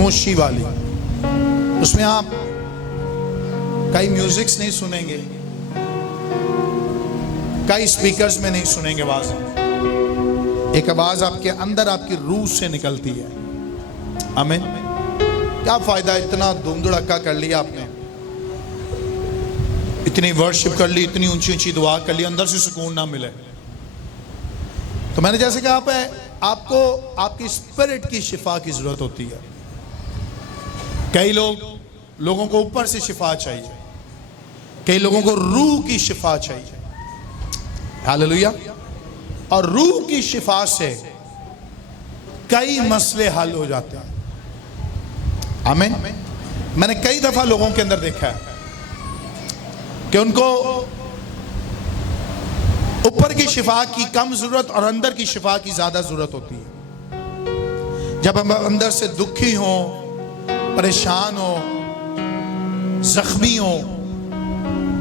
खामोशी वाली, उसमें आप कई म्यूजिक्स नहीं सुनेंगे, कई स्पीकर्स में नहीं सुनेंगे आवाज। एक आवाज आपके अंदर, आपकी रूह से निकलती है। आमीन। क्या फायदा, इतना धूम धड़का कर लिया आपने, इतनी वर्शिप कर ली, इतनी ऊंची ऊंची दुआ कर ली, अंदर से सुकून ना मिले। तो मैंने जैसे कहा, आपको आपकी स्पिरिट की शिफा की जरूरत होती है। कई लोगों को ऊपर से शिफा चाहिए, कई लोगों को रूह की शिफा चाहिए। हालेलुया। और रूह की शिफा से कई मसले हल हो जाते हैं। आमीन। मैंने कई दफा लोगों के अंदर देखा है कि उनको ऊपर की शिफा की कम जरूरत और अंदर की शिफा की ज्यादा जरूरत होती है। जब हम अंदर से दुखी हो, परेशान हो, जख्मी हो,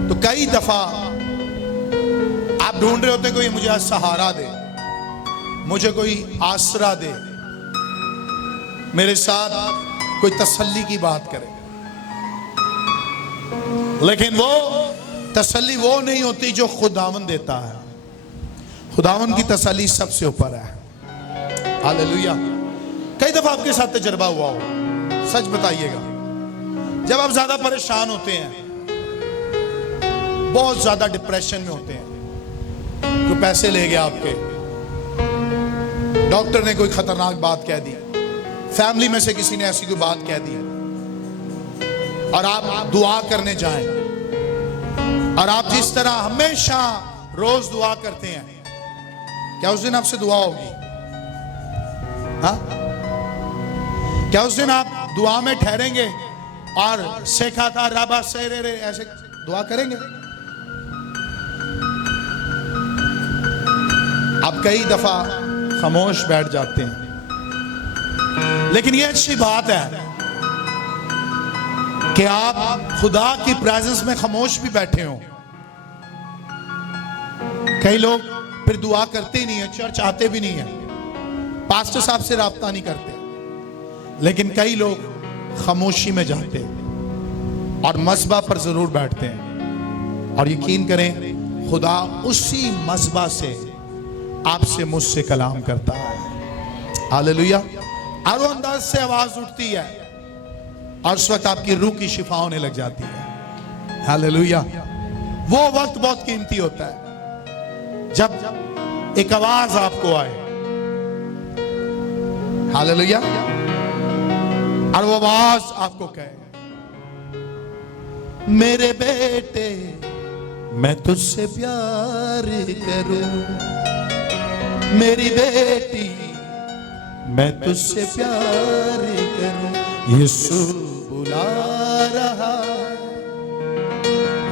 तो कई दफा आप ढूंढ रहे होते कोई मुझे सहारा दे, मुझे कोई आसरा दे, मेरे साथ कोई तसल्ली की बात करे। लेकिन वो तसल्ली वो नहीं होती जो खुदावन देता है। खुदावन की तसल्ली सबसे ऊपर है। हालेलुया। कई दफा आपके साथ तजर्बा हुआ हो, सच बताइएगा, जब आप ज्यादा परेशान होते हैं, बहुत ज्यादा डिप्रेशन में होते हैं, कोई पैसे ले गया आपके, डॉक्टर ने कोई खतरनाक बात कह दी, फैमिली में से किसी ने ऐसी कोई बात कह दी, और आप दुआ करने जाएं, और आप जिस तरह हमेशा रोज दुआ करते हैं, क्या उस दिन आपसे दुआ होगी? हाँ? क्या उस दिन आप दुआ में ठहरेंगे और सेखा था रबा से रे ऐसे दुआ करेंगे? आप कई दफा खामोश बैठ जाते हैं। लेकिन यह अच्छी बात है कि आप खुदा की प्रेजेंस में खामोश भी बैठे हो। कई लोग फिर दुआ करते ही नहीं है, चर्च आते भी नहीं है, पास्टर साहब से राब्ता नहीं करते। लेकिन कई लोग खामोशी में जाते हैं और मस्बा पर जरूर बैठते हैं, और यकीन करें खुदा उसी मस्बा से आपसे मुझसे कलाम करता है। हालेलुया। और अंदाज से आवाज उठती है और उस वक्त आपकी रूह की शिफा होने लग जाती है। हालेलुया। वो वक्त बहुत कीमती होता है जब एक आवाज आपको आए। हालेलुया। और वो आवाज आपको कहे, मेरे बेटे मैं तुझसे प्यार करूं, मेरी बेटी मैं तुझसे प्यार करूं। यीशु बुला रहा,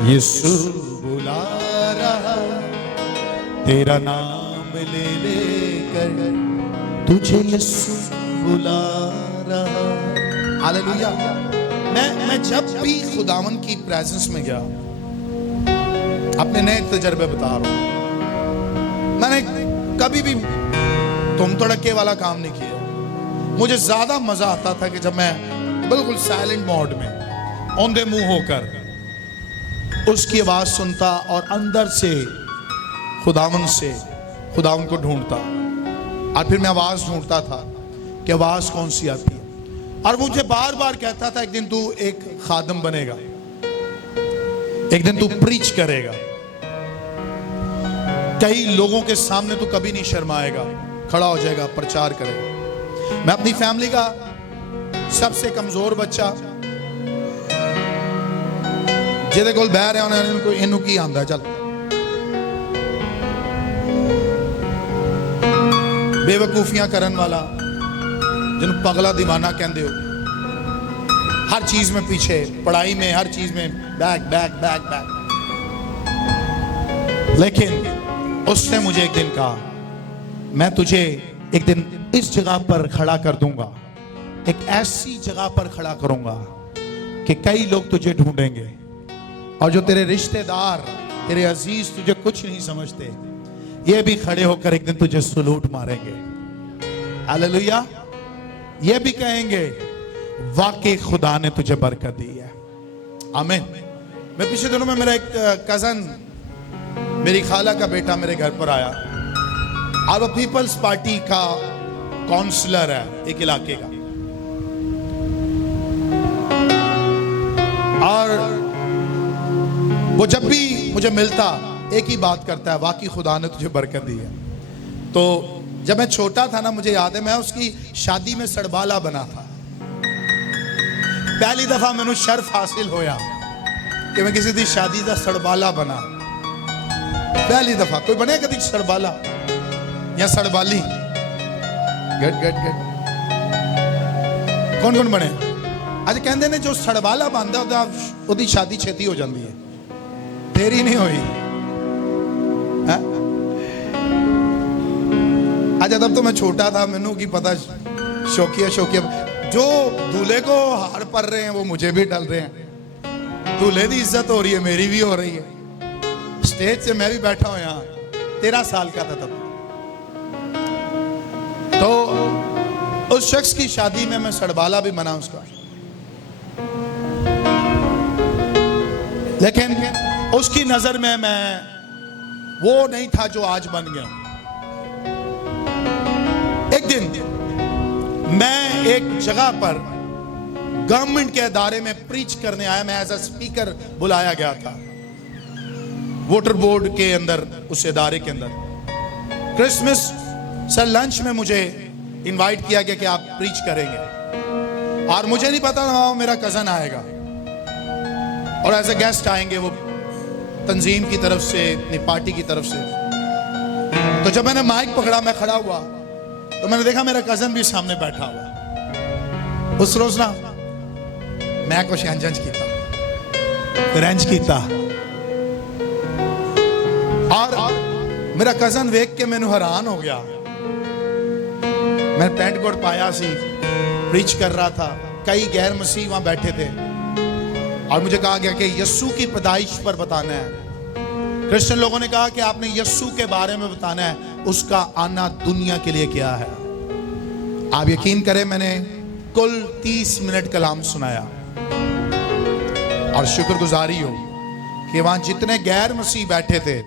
यीशु बुला रहा, तेरा नाम ले लेकर तुझे यीशु बुला रहा। हालेलुया। मैं जब भी खुदावन की प्रेजेंस में गया, अपने नए तजर्बे बता रहा हूं, मैंने कभी भी तुम तड़के वाला काम नहीं किया। मुझे ज्यादा मजा आता था कि जब मैं बिल्कुल साइलेंट मोड में औंधे मुंह होकर उसकी आवाज सुनता और अंदर से खुदावन को ढूंढता, और फिर मैं आवाज ढूंढता था कि आवाज कौन सी आती है। और मुझे बार बार कहता था, एक दिन तू एक खादम बनेगा, एक दिन तू प्रीच करेगा, कई लोगों के सामने तू कभी नहीं शर्माएगा, खड़ा हो जाएगा, प्रचार करेगा। मैं अपनी फैमिली का सबसे कमजोर बच्चा, जिहदे कोल बह रहा उन्होंने इनू की आंदा, चल बेवकूफियां करन वाला, जिन्होंने पगला दीवाना कहते हो, हर चीज में पीछे, पढ़ाई में, हर चीज में बैक बैक बैक बैक। लेकिन उसने मुझे एक दिन कहा, मैं तुझे एक दिन इस जगह पर खड़ा कर दूंगा, एक ऐसी जगह पर खड़ा करूंगा कि कई लोग तुझे ढूंढेंगे, और जो तेरे रिश्तेदार, तेरे अजीज तुझे कुछ नहीं समझते, ये भी खड़े होकर एक दिन तुझे सलूट मारेंगे। हालेलुया। ये भी कहेंगे वाकई खुदा ने तुझे बरकत दी है। आमीन। मैं पिछले दिनों में मेरा एक कजन, मेरी खाला का बेटा मेरे घर पर आया और वो पीपल्स पार्टी का काउंसलर है एक इलाके का, और वो जब भी मुझे मिलता एक ही बात करता है, वाकई खुदा ने तुझे बरकत दी है। तो जब मैं छोटा था ना, मुझे याद है मैं उसकी शादी में सड़बाला बना था। पहली दफा मैंने शर्फ हासिल होया कि मैं किसी दी शादी का सड़बाला बना। पहली दफा कोई बने कभी सड़बाला या सड़बाली? गट गट गट। कौन कौन बने? आज कहते ने जो सड़बाला बनता उसकी शादी छेती हो जाती है, तेरी नहीं हुई। अच्छा तब तो मैं छोटा था, मैनू की पता, शौकिया शौकिया। जो दूल्हे को हार पड़ रहे हैं वो मुझे भी डल रहे हैं। दूल्हे की इज्जत हो रही है, मेरी भी हो रही है। स्टेज से मैं भी बैठा हूं यहाँ, 13 साल का था तब। तो उस शख्स की शादी में मैं सड़बाला भी बना उसका, लेकिन उसकी नजर में मैं वो नहीं था जो आज बन गया। एक दिन मैं एक जगह पर गवर्नमेंट के इदारे में प्रीच करने आया। मैं एज अ स्पीकर बुलाया गया था वोटर बोर्ड के अंदर, उस इदारे के अंदर। क्रिसमस सर लंच में मुझे इनवाइट किया गया कि आप प्रीच करेंगे, और मुझे नहीं पता था मेरा कजन आएगा और एज अ गेस्ट आएंगे वो तंजीम की तरफ से, अपनी पार्टी की तरफ से। तो जब मैंने माइक पकड़ा, मैं खड़ा हुआ, तो मैंने देखा मेरा कजन भी सामने बैठा हुआ। उस रोज ना मैं कुछ इंज किया, रेंज किया, और मेरा कजन देख के मैंने हैरान हो गया। मैं पेंट कोट पाया सी, प्रीच कर रहा था, कई गैर मसीह वहां बैठे थे, और मुझे कहा गया कि यस्सु की पैदाइश पर बताना है। क्रिश्चियन लोगों ने कहा कि आपने यस्सु के बारे में बताना है, उसका आना दुनिया के लिए क्या है। आप यकीन करें मैंने कुल 30 मिनट कलाम सुनाया, और शुक्रगुजारी हो कि वहां जितने गैर मसीह बैठे थे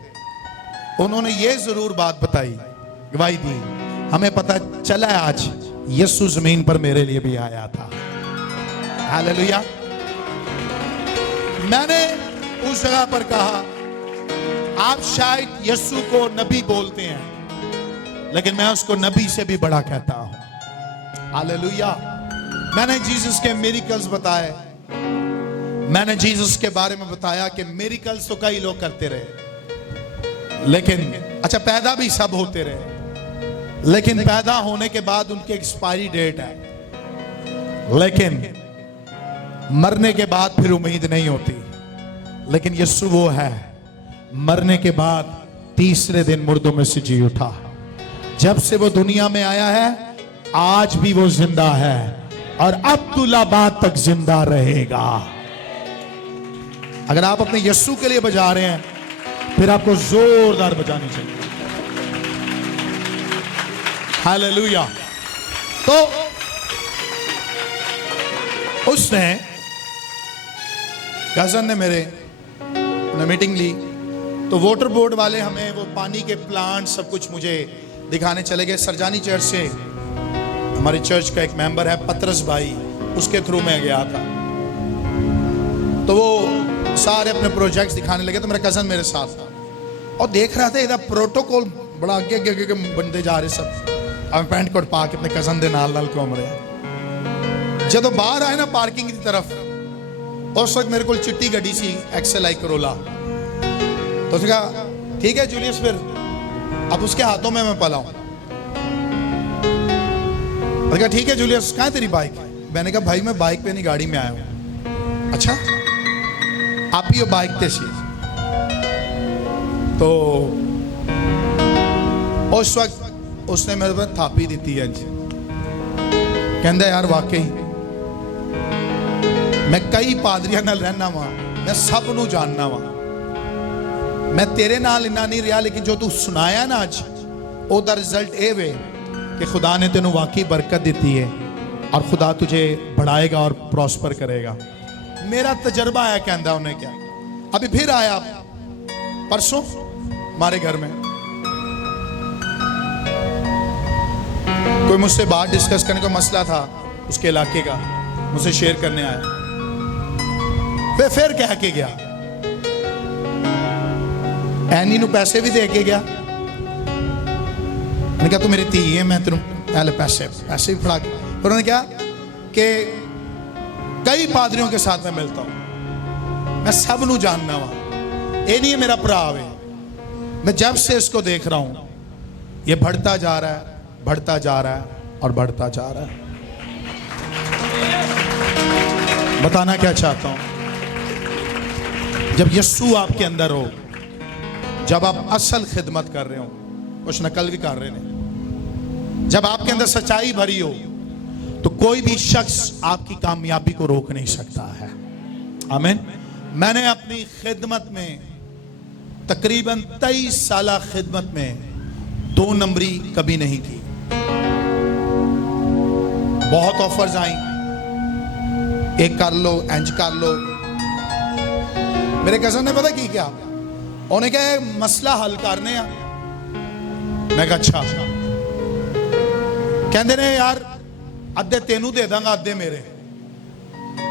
उन्होंने ये जरूर बात बताई, गवाही दी, हमें पता चला है आज यस्सु जमीन पर मेरे लिए भी आया था। हालेलुया। मैंने उस जगह पर कहा, आप शायद यस्सु को नबी बोलते हैं, लेकिन मैं उसको नबी से भी बड़ा कहता हूं। हालेलुया। मैंने जीसस के मिरेकल्स बताए, मैंने जीसस के बारे में बताया कि मिरेकल्स तो कई लोग करते रहे, लेकिन अच्छा पैदा भी सब होते रहे, लेकिन पैदा होने के बाद उनकी एक्सपायरी डेट है, लेकिन मरने के बाद फिर उम्मीद नहीं होती। लेकिन यीशु वो है, मरने के बाद तीसरे दिन मुर्दों में से जी उठा। जब से वो दुनिया में आया है आज भी वो जिंदा है, और अब्दुल्लाबाद तक जिंदा रहेगा। अगर आप अपने यीशु के लिए बजा रहे हैं फिर आपको जोरदार बजानी चाहिए। हालेलुया। तो उसने कजन ने मेरे मीटिंग ली, तो वोटर बोर्ड वाले हमें वो पानी के प्लांट सब कुछ मुझे दिखाने चले गए। सरजानी चर्च से हमारी चर्च का एक मेंबर है पतरस भाई, उसके थ्रू मैं गया था। तो वो सारे अपने प्रोजेक्ट्स दिखाने लगे, तो मेरा कजन मेरे साथ था और देख रहा था इधर प्रोटोकॉल बड़ा आगे आगे बनते जा रहे सब। अब पैंट कोट पा के अपने कजन दे नाल नाल घूम रहे। जब बाहर आए ना पार्किंग की तरफ, उस वक्त मेरे को चिट्टी गड्डी सी XLI करोला। तो उसने कहा ठीक है जूलियस, फिर अब उसके हाथों में मैं पला हूं। मैंने कहा ठीक है जूलियस, कहाँ है तेरी बाइक? मैंने कहा भाई मैं बाइक पे नहीं गाड़ी में आया हूं। अच्छा आप ही हो बाइक ते सी? तो उस वक्त उसने मेरे पर थापी दी है। कहता यार वाकई मैं कई पादरियां नाल रहना वा, मैं सब नू जानना वा, मैं तेरे नाल इन्ना नहीं रहा, लेकिन जो तू सुनाया ना अज ओदा रिजल्ट ए वे कि खुदा ने तेनू वाकई बरकत दी है। और खुदा तुझे बढ़ाएगा और प्रॉस्पर करेगा। मेरा तजर्बा है, कहता उन्हें क्या, अभी फिर आया परसों हमारे घर में, कोई मुझसे बात डिस्कस करने का मसला था उसके इलाके का, मुझसे शेयर करने आया। वे फिर कह के गया, एनी नू पैसे भी दे के गया। मैंने कहा तू मेरी धी है, मैं तेरे पहले पैसे भी फड़ा के। फिर उन्होंने कहा कि कई पादरियों के साथ मैं मिलता हूं, मैं सब नू जानना वा, ये नहीं है मेरा भरा है। मैं जब से इसको देख रहा हूं ये बढ़ता जा रहा है, बढ़ता जा रहा है और बढ़ता जा रहा है। बताना क्या चाहता हूं, जब यीशु आपके अंदर हो, जब आप असल खिदमत कर रहे हो, कुछ नकल भी कर रहे हैं, जब आपके अंदर सच्चाई भरी हो, तो कोई भी शख्स आपकी कामयाबी को रोक नहीं सकता है। आमीन। मैंने अपनी खिदमत में तकरीबन 23 साल खिदमत में 2 नंबरी कभी नहीं की। बहुत ऑफर्स आई, एक कर लो, इंज कर लो। मेरे कजन ने पता की क्या, उन्हें कहा मसला हल करने आ। मैं कहा अच्छा। कहते ने यार अद्धे तेनू दे दांगा, अद्धे मेरे,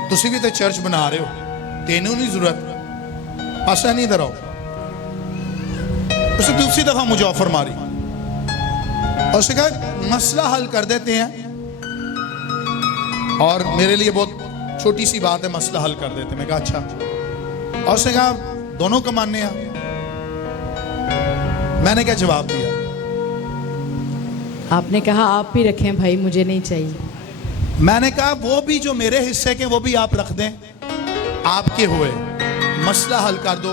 तुसी भी तो चर्च बना रहे हो, तेनू नहीं जरूरत, पासा नहीं इधर आओ। उसने दूसरी दफा मुझे ऑफर मारी और उसने कहा मसला हल कर देते हैं, और मेरे लिए बहुत छोटी सी बात है, मसला हल कर देते। मैं कहा अच्छा। और उसने कहा दोनों कमाने हैं। मैंने क्या जवाब दिया, आपने कहा आप भी रखें भाई, मुझे नहीं चाहिए। मैंने कहा वो भी जो मेरे हिस्से के वो भी आप रख दें, आपके हुए, मसला हल कर दो,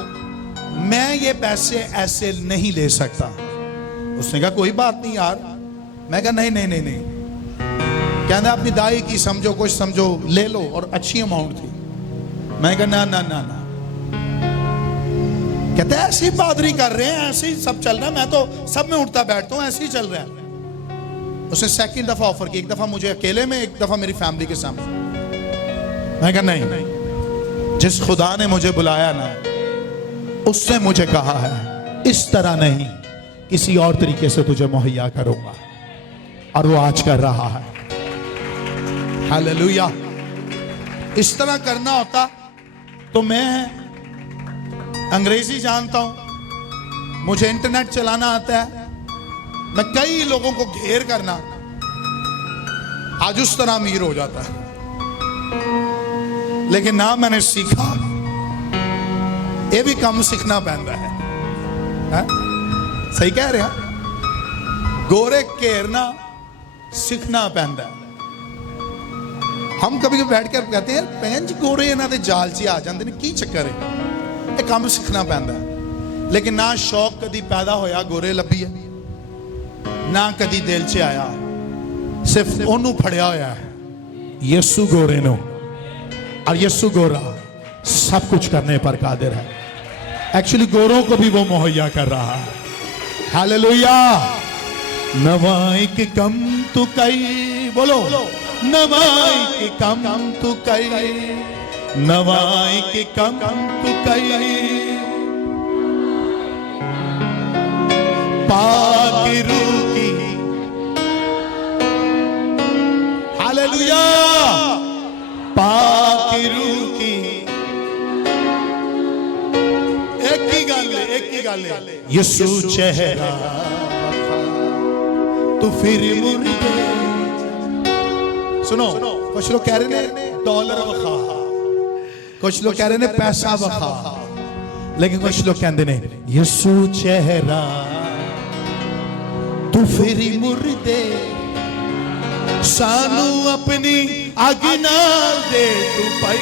मैं ये पैसे ऐसे नहीं ले सकता। उसने कहा कोई बात नहीं यार। मैं कहा नहीं नहीं नहीं नहीं, कहना अपनी दाई की समझो, कुछ समझो, ले लो, और अच्छी अमाउंट थी। मैं कहा ना ना ना ना। कहते ऐसे ही पादरी कर रहे हैं, ऐसे ही सब चल रहा है, मैं तो सब में उठता बैठता हूं, ऐसे ही चल रहा है। उसने सेकंड दफा ऑफर की, एक दफा मुझे अकेले में, एक दफा मेरी फैमिली के सामने। मैं कहा नहीं, जिस खुदा ने मुझे बुलाया ना, उसने मुझे कहा है इस तरह नहीं, किसी और तरीके से तुझे मुहैया करूंगा, और वो आज कर रहा है। हालेलुया। इस तरह करना होता तो मैं अंग्रेजी जानता हूं, मुझे इंटरनेट चलाना आता है, मैं कई लोगों को घेर करना, आज उस तरह अमीर हो जाता है। लेकिन ना मैंने सीखा, ये भी कम सीखना पैदा है, सही कह रहे हैं, गोरे घेरना सीखना पैदा है। हम कभी कभी बैठ कर कहते हैं पैंज गोरे इन्हां दे जाल च आ जाते हैं, की चक्कर है, ये कम सीखना पैदा है। लेकिन ना शौक कदी पैदा होया गोरे लभी है, ना कदी दिल च आया, सिर्फ ओनू फड़िया होया है यीशु गोरे नो, और यीशु गोरा सब कुछ करने पर कादिर है। एक्चुअली गोरों को भी वो मुहैया कर रहा है। हालेलुया। नवाई के कम तू कई, बोलो नवाई के कम तू कई, नवाई के कम तू कई, पाक रूह की। हालेलुया। पाक रूह की। एक ही गल है, एक ही गल है, यीशु चेहरा तो फिर मुर्दे। सुनो, कुछ लोग कह रहे ने डॉलर वखा, कुछ लोग कह रहे ने पैसा वखा, लेकिन कुछ लोग कहते ने यीशु चेहरा तू फिर मुर्दे, सानू अपनी आज्ञा दे तू पाई।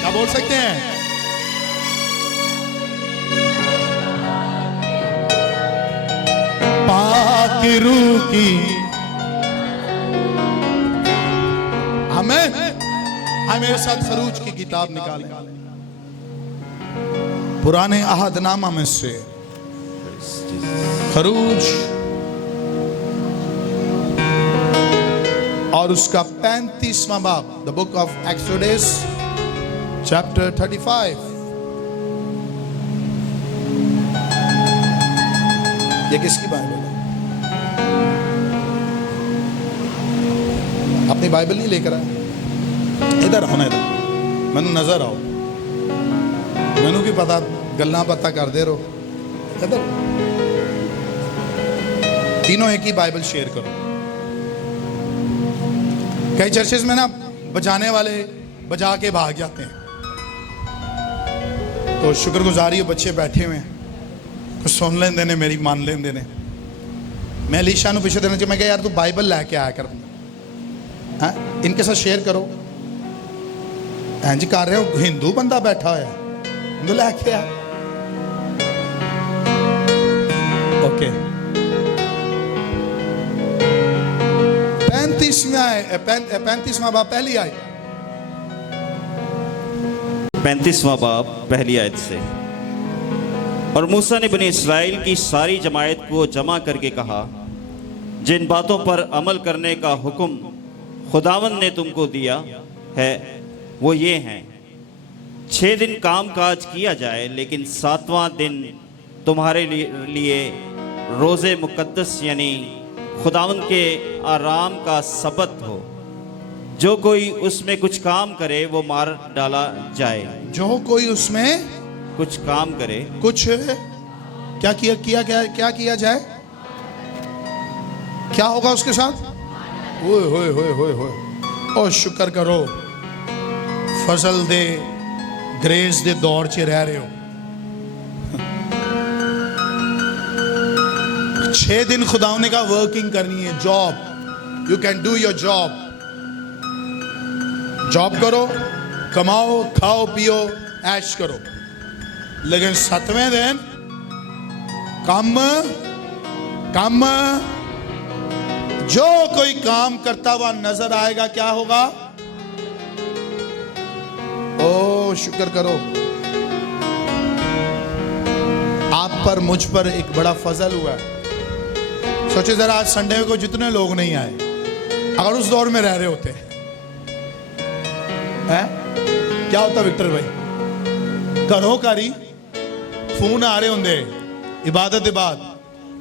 क्या बोल सकते हैं? पाक रूह की। हमें मेरे साथ खरूज की किताब निकालें, पुराने अहदनामा में से खरूज और उसका 35वां बाब, the book of exodus chapter 35। ये किसकी बाइबल है? अपनी बाइबल नहीं लेकर आए? इधर आओ ना, इधर मैनू नजर आओ, मैनू की पता गल्ला पता करते रहो। इधर तीनों एक ही बाइबल शेयर करो। कई चर्चेस में ना बजाने वाले बजा के भाग जाते हैं, तो शुक्रगुजारी हो बच्चे बैठे हुए हैं, कुछ सुन लेंदे ने, मेरी मान लेंदे ने। मैं अलीशा पिछले दिन मैं कहा यार तू बाइबल लैके आया कर, हाँ इनके साथ शेयर करो। इंज कर रहे हो, हिंदू बंदा बैठा हुआ है, हिंदू लैके आ। ओके 35वां बाब पहली आयत, 35वां बाब पहली आयत से। और मूसा ने बनी इस्राएल की सारी जमायत को जमा करके कहा, जिन बातों पर अमल करने का हुक्म खुदावंद ने तुमको दिया है वो ये हैं, 6 दिन काम काज किया जाए, लेकिन 7वां दिन तुम्हारे लिए रोज़े मुकद्दस यानी खुदावंद के आराम का सबत हो। जो कोई उसमें कुछ काम करे वो मार डाला जाए। जो कोई उसमें कुछ काम करे, कुछ क्या किया जाए, क्या होगा उसके साथ? ओए होए होए होए होए। और शुक्र करो फसल दे ग्रेस दे दौर च रह रहे हो। 6 दिन खुदा ने कहा वर्किंग करनी है, job, you can do your job. Job करो, कमाओ, खाओ पियो, ऐश करो। लेकिन 7वें दिन काम काम, जो कोई काम करता हुआ नजर आएगा क्या होगा? ओ शुक्र करो, आप पर मुझ पर एक बड़ा फजल हुआ है। सोचे जरा आज संडे को जितने लोग नहीं आए, अगर उस दौर में रह रहे होते हैं क्या होता विक्टर भाई? घरों कारी फोन आ रहे होंगे इबादत के बाद,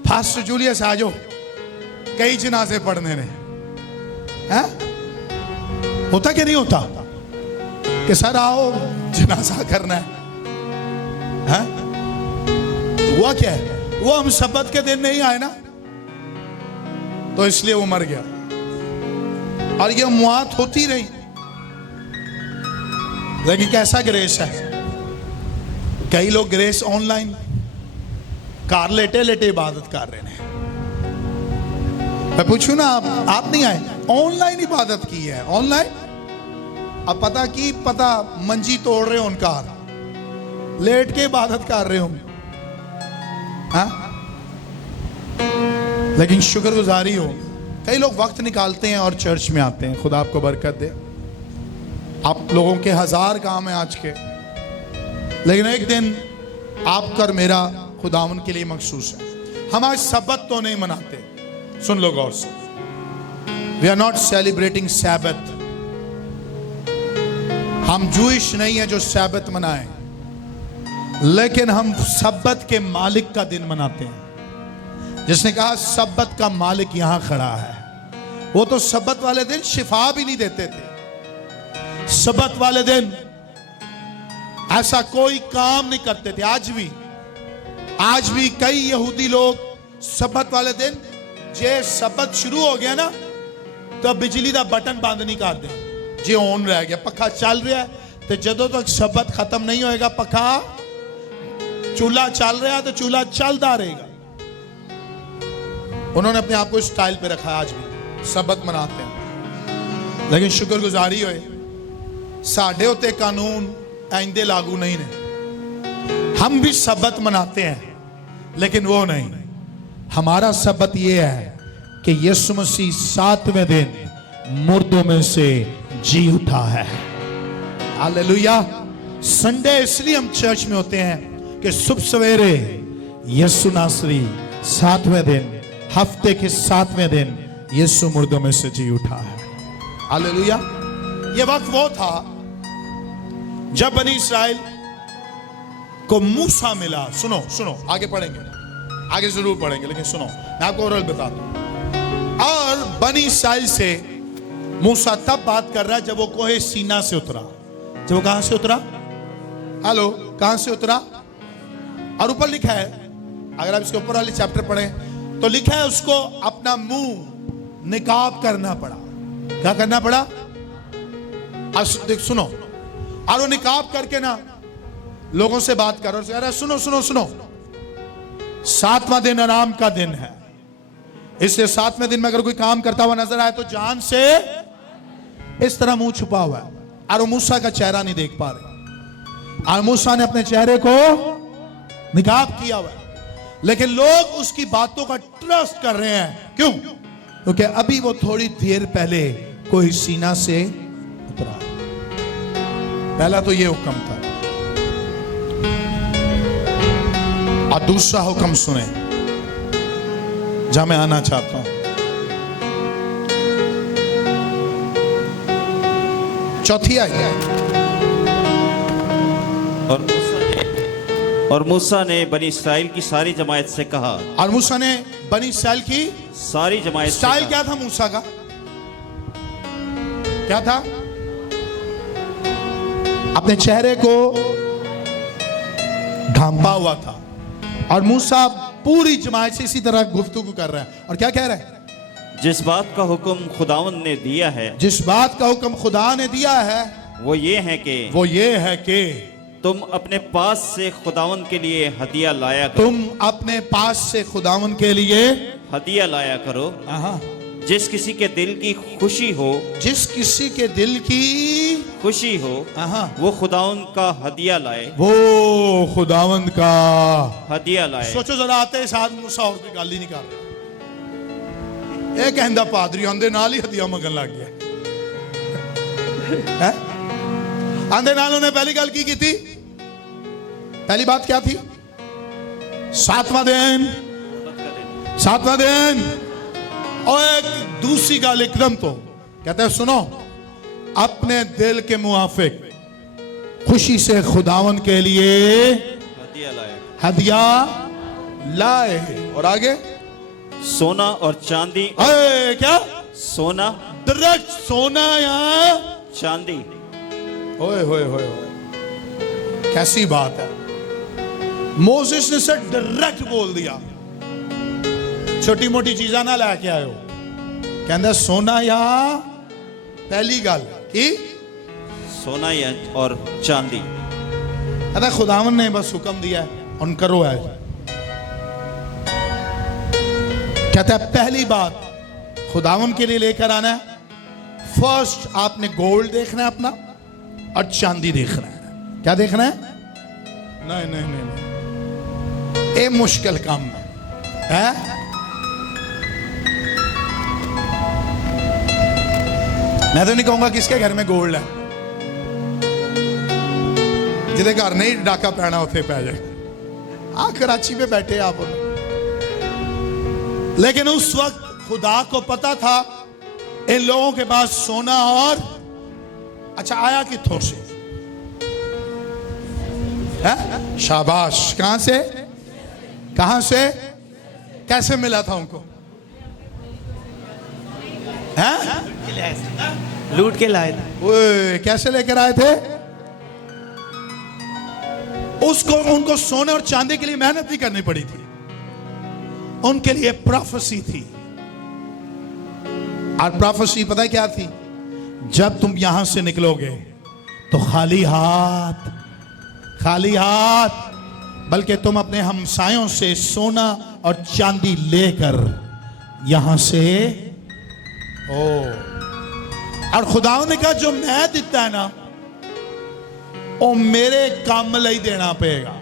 फास्ट जूलियस आ जाओ, कई जनाजे पढ़ने ने। हैं होता कि नहीं होता कि सर आओ जनाजा करना है? हुआ क्या है? वो हम शब्बत के दिन नहीं आए ना, तो इसलिए वो मर गया और ये मौत होती रही। लेकिन कैसा ग्रेस है, कई लोग ग्रेस ऑनलाइन कार लेटे लेटे इबादत कर रहे हैं। मैं पूछूं ना, आप नहीं आए, ऑनलाइन इबादत की है, ऑनलाइन। अब पता मंजी तोड़ रहे हो, उनका लेट के इबादत कर रहे हो, हाँ? लेकिन शुक्रगुजारी हो, कई लोग वक्त निकालते हैं और चर्च में आते हैं। खुदा आपको बरकत दे। आप लोगों के 1000 काम है आज के, लेकिन एक दिन आपका और मेरा खुदावन के लिए मखसूस है। हम आज सब्बत तो नहीं मनाते, सुन लो गौर से, वी आर नॉट सेलिब्रेटिंग सैबत। हम जूइश नहीं है जो सैबत मनाएं, लेकिन हम सब्बत के मालिक का दिन मनाते हैं। जिसने कहा सब्बत का मालिक यहां खड़ा है, वो तो सब्बत वाले दिन शिफा भी नहीं देते थे। सब्बत वाले दिन ऐसा कोई काम नहीं करते थे। आज भी कई यहूदी लोग सब्बत वाले दिन, जे सब्बत शुरू हो गया ना, तो बिजली का बटन बंद नहीं कर दे, जे ऑन रह गया। पखा चल रहा है तो जदों तक सब्बत खत्म नहीं होएगा, पखा चूल्हा चल रहा है तो चूल्हा चलता रहेगा। उन्होंने अपने आप को इस स्टाइल पे रखा। आज भी सब्बत मनाते हैं, लेकिन शुक्रगुजारी होए साढ़े उत्ते कानून आइंदे लागू नहीं ने। हम भी सब्बत मनाते हैं, लेकिन वो नहीं। हमारा सब्बत ये है कि यीशु मसीह 7वें दिन मुर्दों में से जी उठा है। हालेलुया। संडे इसलिए हम चर्च में होते हैं कि सुबह सवेरे यीशु नासरी 7वें दिन, हफ्ते के 7वें दिन यीशु मुर्दों में से जी उठा है। हालेलुया। ये वक्त वो था जब बनी इस्राएल को मूसा मिला। सुनो सुनो, आगे पढ़ेंगे, आगे जरूर पढ़ेंगे, लेकिन सुनो मैं आपको ओरल बताता हूं। और बनी इस्राएल से मूसा तब बात कर रहा है जब वो कोहे सीना से उतरा। जब वो कहां से उतरा? हेलो, कहां से उतरा? और ऊपर लिखा है, अगर आप इसके ऊपर वाले चैप्टर पढ़ें तो लिखा है उसको अपना मुंह निकाब करना पड़ा। क्या करना पड़ा? देख सुनो, और वो निकाब करके ना लोगों से बात कर रहा है, सुनो सुनो सुनो, 7वां दिन आराम का दिन है, इसलिए 7वें दिन में अगर कोई काम करता हुआ नजर आए तो जान से इस तरह मुंह छुपा हुआ है। और वो मूसा का चेहरा नहीं देख पा रहे, और मूसा ने अपने चेहरे को निकाब किया हुआ है, लेकिन लोग उसकी बातों का ट्रस्ट कर रहे हैं। क्यों? क्योंकि अभी वो थोड़ी देर पहले कोई सीना से उतरा। पहला तो ये हुक्म था, और दूसरा हुक्म सुने जहां मैं आना चाहता हूं। चौथी आयत। और मूसा ने बनी इस्राएल की सारी जमात से कहा। और मूसा ने बनी इस्राएल की सारी जमात से स्टाइल कहा। क्या था मूसा का? क्या था? अपने चेहरे को ढांपा हुआ था। और मूसा पूरी जमात से इसी तरह गुफ्तगू कर रहा है, और क्या कह रहा है? जिस बात का हुक्म खुदावंद ने दिया है, जिस बात का हुक्म खुदा ने दिया है वो ये है कि तुम अपने पास से खुदावंद के लिए हदिया लाया करो। तुम अपने पास से खुदावन के लिए हदिया लाया करो। जिस किसी के दिल की खुशी हो, जिस किसी के दिल की खुशी हो, वो खुदावंद का हदिया लाए। वो खुदावंद का हदिया लाए। सोचो जरा, आते साथ मूसा और कोई गाली नहीं कर रहा, ਇਹ ਕਹਿੰਦਾ ਪਾਦਰੀ ਆਂਦੇ ਨਾਲ ਹੀ ਹਦੀਆ ਮੰਗਣ ਲੱਗ ਗਿਆ ਹੈ। ਆਂਦੇ ਨਾਲ ਉਹਨੇ ਪਹਿਲੀ ਗੱਲ ਕੀ ਕੀਤੀ? पहली बात क्या थी? 7वां दिन, 7वां दिन। और एक दूसरी गाल एकदम, तो कहते हैं सुनो, अपने दिल के मुआफिक खुशी से खुदावन के लिए हदिया लाए। और आगे सोना और चांदी। क्या? सोना, डायरेक्ट सोना या चांदी। ओए होए होए, कैसी बात है। मोसेस ने से डायरेक्ट बोल दिया, छोटी मोटी चीजा ना लेके आयो। कहंदा सोना या, पहली गल की सोना या और चांदी। कहता खुदावन ने बस हुक्म दिया है उन करो है। कहता है पहली बात खुदावन के लिए लेकर आना है, फर्स्ट आपने गोल्ड देखना है अपना, और चांदी देखना है। क्या देखना है? नहीं नहीं नहीं, नहीं। ये मुश्किल काम है। मैं तो नहीं कहूंगा किसके घर में गोल्ड है, जिदे घर नहीं डाका पैना उसे पै जाए। कराची में बैठे आप, लेकिन उस वक्त खुदा को पता था इन लोगों के पास सोना और अच्छा आया किथों से है? शाबाश। कहां से? कहां से? कैसे मिला था उनको? हैं? लूट के लाए थे। ओए, कैसे लेकर आए थे? उसको उनको सोने और चांदी के लिए मेहनत नहीं करनी पड़ी थी, उनके लिए प्रोफेसी थी। और प्रोफेसी पता है क्या थी? जब तुम यहां से निकलोगे तो खाली हाथ, खाली हाथ, बल्कि तुम अपने हमसायों से सोना और चांदी लेकर यहां से और खुदा ने कहा जो मैं देता है ना वो मेरे काम लई देना पेगा।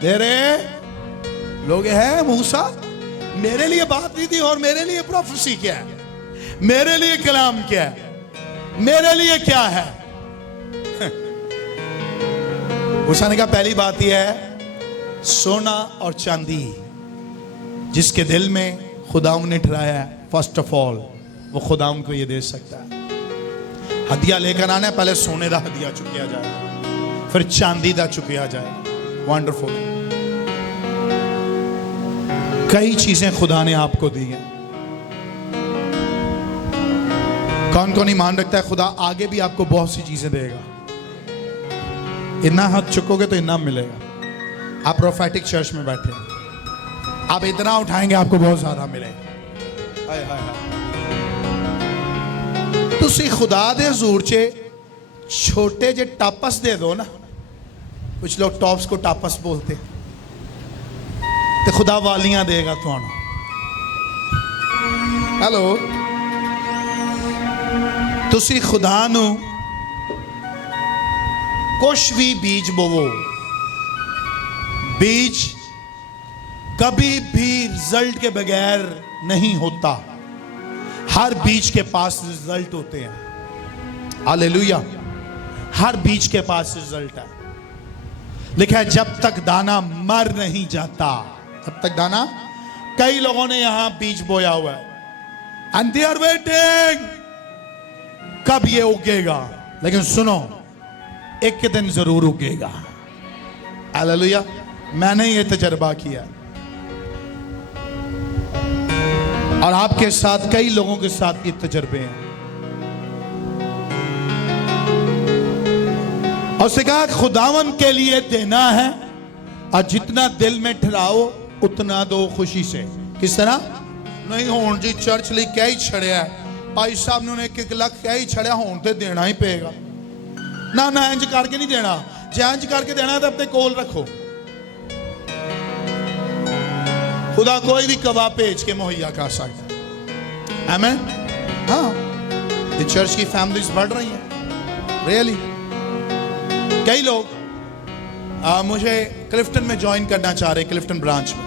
तेरे लोग हैं मूसा, मेरे लिए बात नहीं थी, और मेरे लिए प्रोफेसी क्या है, मेरे लिए कलाम क्या है, मेरे लिए क्या है? मूसा ने कहा पहली बात यह है, सोना और चांदी जिसके दिल में खुदा ने ठहराया है, फर्स्ट ऑफ ऑल वो खुदा को ये दे सकता है। हदिया लेकर आना है, पहले सोने का हदिया चुकिया जाए, फिर चांदी का चुकिया जाए। वंडरफुल। कई चीजें खुदा ने आपको दी हैं। कौन कौन ईमान रखता है खुदा आगे भी आपको बहुत सी चीजें देगा। इतना हाथ चुकोगे तो इतना मिलेगा। आप प्रोफेटिक चर्च में बैठे हैं, आप इतना उठाएंगे आपको बहुत ज्यादा मिलेगा। हाय हाय हाय। तुसी खुदा दे हजूर चे छोटे जे टापस दे दो ना, कुछ लोग टॉप्स को टापस बोलते, तो खुदा वालियां देगा तुहानू। हेलो, तुसी खुदा नू कुछ भी बीज बोवो, बीज कभी भी रिजल्ट के बगैर नहीं होता। हर बीज के पास रिजल्ट होते हैं। हालेलुया। हर बीज के पास रिजल्ट है। लिखा है जब तक दाना मर नहीं जाता, तब तक दाना। कई लोगों ने यहां बीज बोया हुआ है एंड दे आर वेटिंग कब ये उगेगा, लेकिन सुनो एक के दिन जरूर उगेगा। हालेलुया। मैंने ये तजर्बा किया और आपके साथ कई लोगों के साथ ये तजर्बे हैं। और उसने कहा खुदावन के लिए देना है और जितना दिल में ठहराओ उतना दो खुशी से। किस तरह? नहीं होन जी चर्च लिए क्या ही छड़िया है, भाई साहब ने उन्हें 1 लाख क्या ही छड़िया, होन तो देना ही पेगा ना। ना इंज करके नहीं देना, जे इंज करके देना तो अपने कोल रखो। खुदा कोई भी कबाब भेज के मुहैया कर सकता है। आमीन। हाँ, ये चर्च की फैमिलीज बढ़ रही हैं रियली। कई लोग मुझे क्लिफ्टन में ज्वाइन करना चाह रहे हैं, क्लिफ्टन ब्रांच में।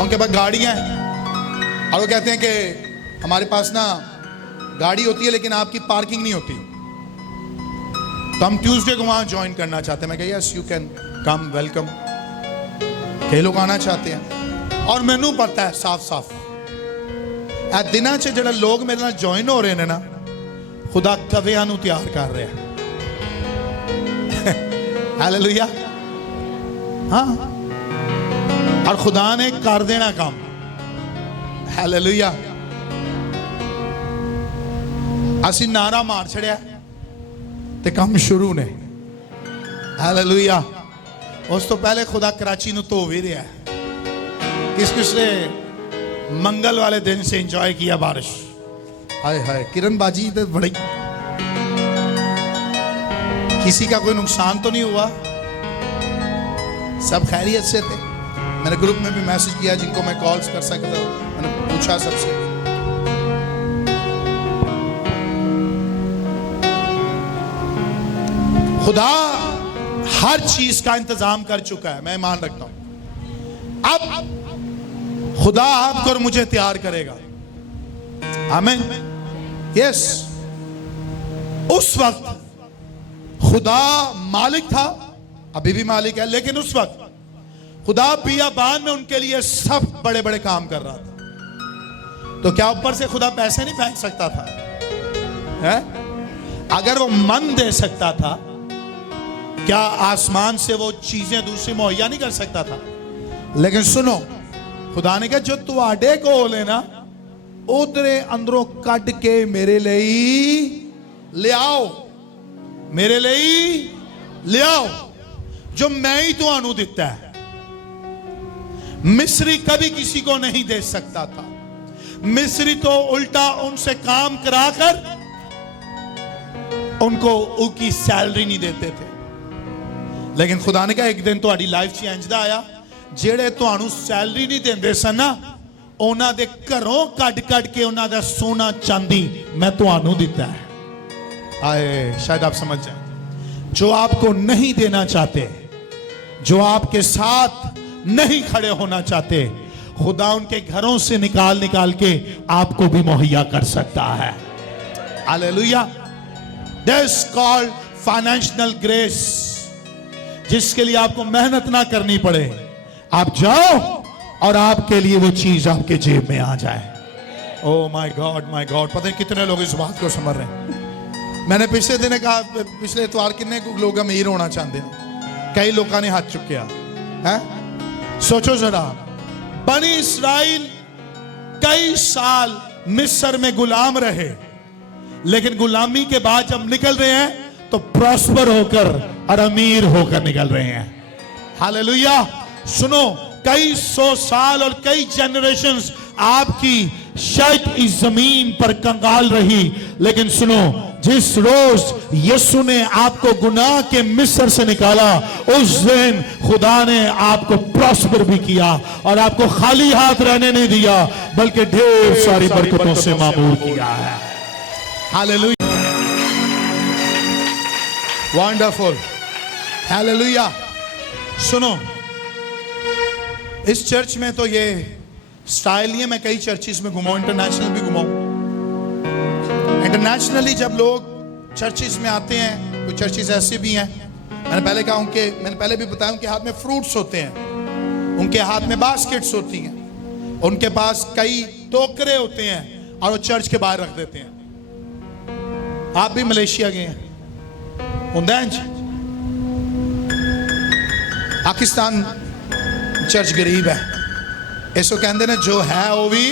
उनके पास गाड़ियां हैं और वो कहते हैं कि हमारे पास ना गाड़ी होती है लेकिन आपकी पार्किंग नहीं होती, तो हम ट्यूसडे को वहां ज्वाइन करना चाहते हैं। मैं कहा yes you can come, welcome. कई लोग आना चाहते हैं और मैनू पता है साफ साफ ए दिना च जो लोग मेरे नाल ज्वाइन हो रहे हैं ना, खुदा कवियां नू तैयार कर रहे हैं। हालेलुया। हाँ, और खुदा ने कर देना काम। हालेलुया। असी नारा मार छड़िया ते काम शुरू ने। हालेलुया। उस तो पहले खुदा कराची नू धो भी रहा है। किस किस ने मंगल वाले दिन से एंजॉय किया बारिश? हाय हाय। किरण बाजी तो बड़ी, किसी का कोई नुकसान तो नहीं हुआ? सब खैरियत से थे? मैंने ग्रुप में भी मैसेज किया जिनको मैं कॉल्स कर सकता हूं, मैंने पूछा सबसे। खुदा हर चीज का इंतजाम कर चुका है, मैं मान रखता हूं। अब खुदा आपको और मुझे तैयार करेगा। आमीन। यस। उस वक्त खुदा मालिक था, अभी भी मालिक है, लेकिन उस वक्त खुदा बियाबान में उनके लिए सब बड़े बड़े काम कर रहा था। तो क्या ऊपर से खुदा पैसे नहीं फेंक सकता था? है? अगर वो मन दे सकता था, क्या आसमान से वो चीजें दूसरी मुहैया नहीं कर सकता था? लेकिन सुनो, खुदा ने कहा जो तुहाडे कोल है ना उधरे अंदरों कट के मेरे लिए ले आओ, मेरे लिए ले आओ, जो मैं ही तुहानू दिता है। मिस्री कभी किसी को नहीं दे सकता था। मिस्री तो उल्टा उनसे काम कराकर उनको उनकी सैलरी नहीं देते थे। लेकिन खुदा ने कहा एक दिन तुम्हारी लाइफ च इंजदा आया, जेड़े तुहानू सैलरी नहीं देंदे सन ना, उन्हां दे घरों कट कट के उन्हां दा सोना चांदी मैं तुहानू दिता है। आए, शायद आप समझ जाए। जो आपको नहीं देना चाहते, जो आपके साथ नहीं खड़े होना चाहते, खुदा उनके घरों से निकाल निकाल के आपको भी मुहैया कर सकता है। Hallelujah. This called financial grace, जिसके लिए आपको मेहनत ना करनी पड़े, आप जाओ और आपके लिए वो चीज आपके जेब में आ जाए। Oh my God, my God. पता नहीं कितने लोग इस बात को समझ रहे हैं। मैंने पिछले दिन कहा, पिछले इतवार किन्ने लोग अमीर होना चाहते हैं, कई लोगों ने हाथ चुकया है। सोचो जरा, बनी इसराइल कई साल मिस्र में गुलाम रहे, लेकिन गुलामी के बाद जब निकल रहे हैं तो प्रॉस्पर होकर और अमीर होकर निकल रहे हैं। हालेलुया। सुनो, कई सौ साल और कई जनरेशंस आपकी शायद इस जमीन पर कंगाल रही, लेकिन सुनो, जिस रोज यीशु ने आपको गुनाह के मिस्र से निकाला, उस दिन खुदा ने आपको प्रॉस्पर भी किया और आपको खाली हाथ रहने नहीं दिया, बल्कि ढेर सारी बरकतों से मामूर किया है। Hallelujah, wonderful, hallelujah. सुनो, इस चर्च में तो ये स्टाइल ही है, मैं कई चर्चेस में घुमाऊं, इंटरनेशनल भी घुमाऊं। इंटरनेशनली जब लोग चर्चेस में आते हैं, कुछ चर्चेस ऐसे भी हैं, मैंने पहले कहा मैंने पहले भी बताया, उनके हाथ में फ्रूट्स होते हैं, उनके हाथ में बास्केट्स होती हैं, उनके पास कई टोकरे होते हैं और वो चर्च के बाहर रख देते हैं। आप भी मलेशिया गए हैं, पाकिस्तान चर्च गरीब है, इसको कहते ने जो है वो भी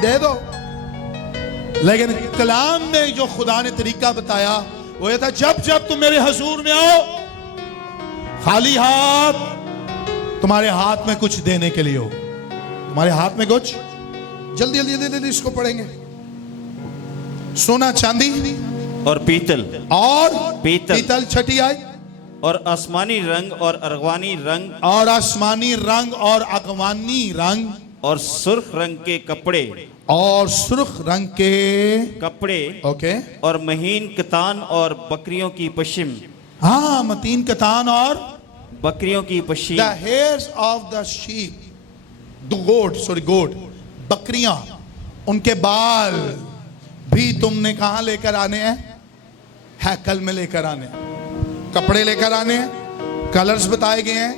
दे दो। लेकिन कलाम में जो खुदा ने तरीका बताया वो ये था, जब जब तुम मेरे हजूर में आओ, खाली हाथ, तुम्हारे हाथ में कुछ देने के लिए हो, तुम्हारे हाथ में कुछ, जल्दी जल्दी जल्दी जल्दी इसको पढ़ेंगे, सोना चांदी और पीतल पीतल छठी आय, और आसमानी रंग और अरगवानी रंग, और आसमानी रंग और अगवानी रंग, और सुर्ख रंग के कपड़े, और सुर्ख रंग के कपड़े, ओके, और महीन कतान और बकरियों की पश्चिम, हाँ, मतीन कतान और बकरियों की पश्चिम, the hairs of the sheep, the goat, बकरियां, उनके बाल भी तुमने कहां लेकर आने हैं? हैकल में लेकर आने हैं, कपड़े लेकर आने हैं, कलर्स बताए गए हैं,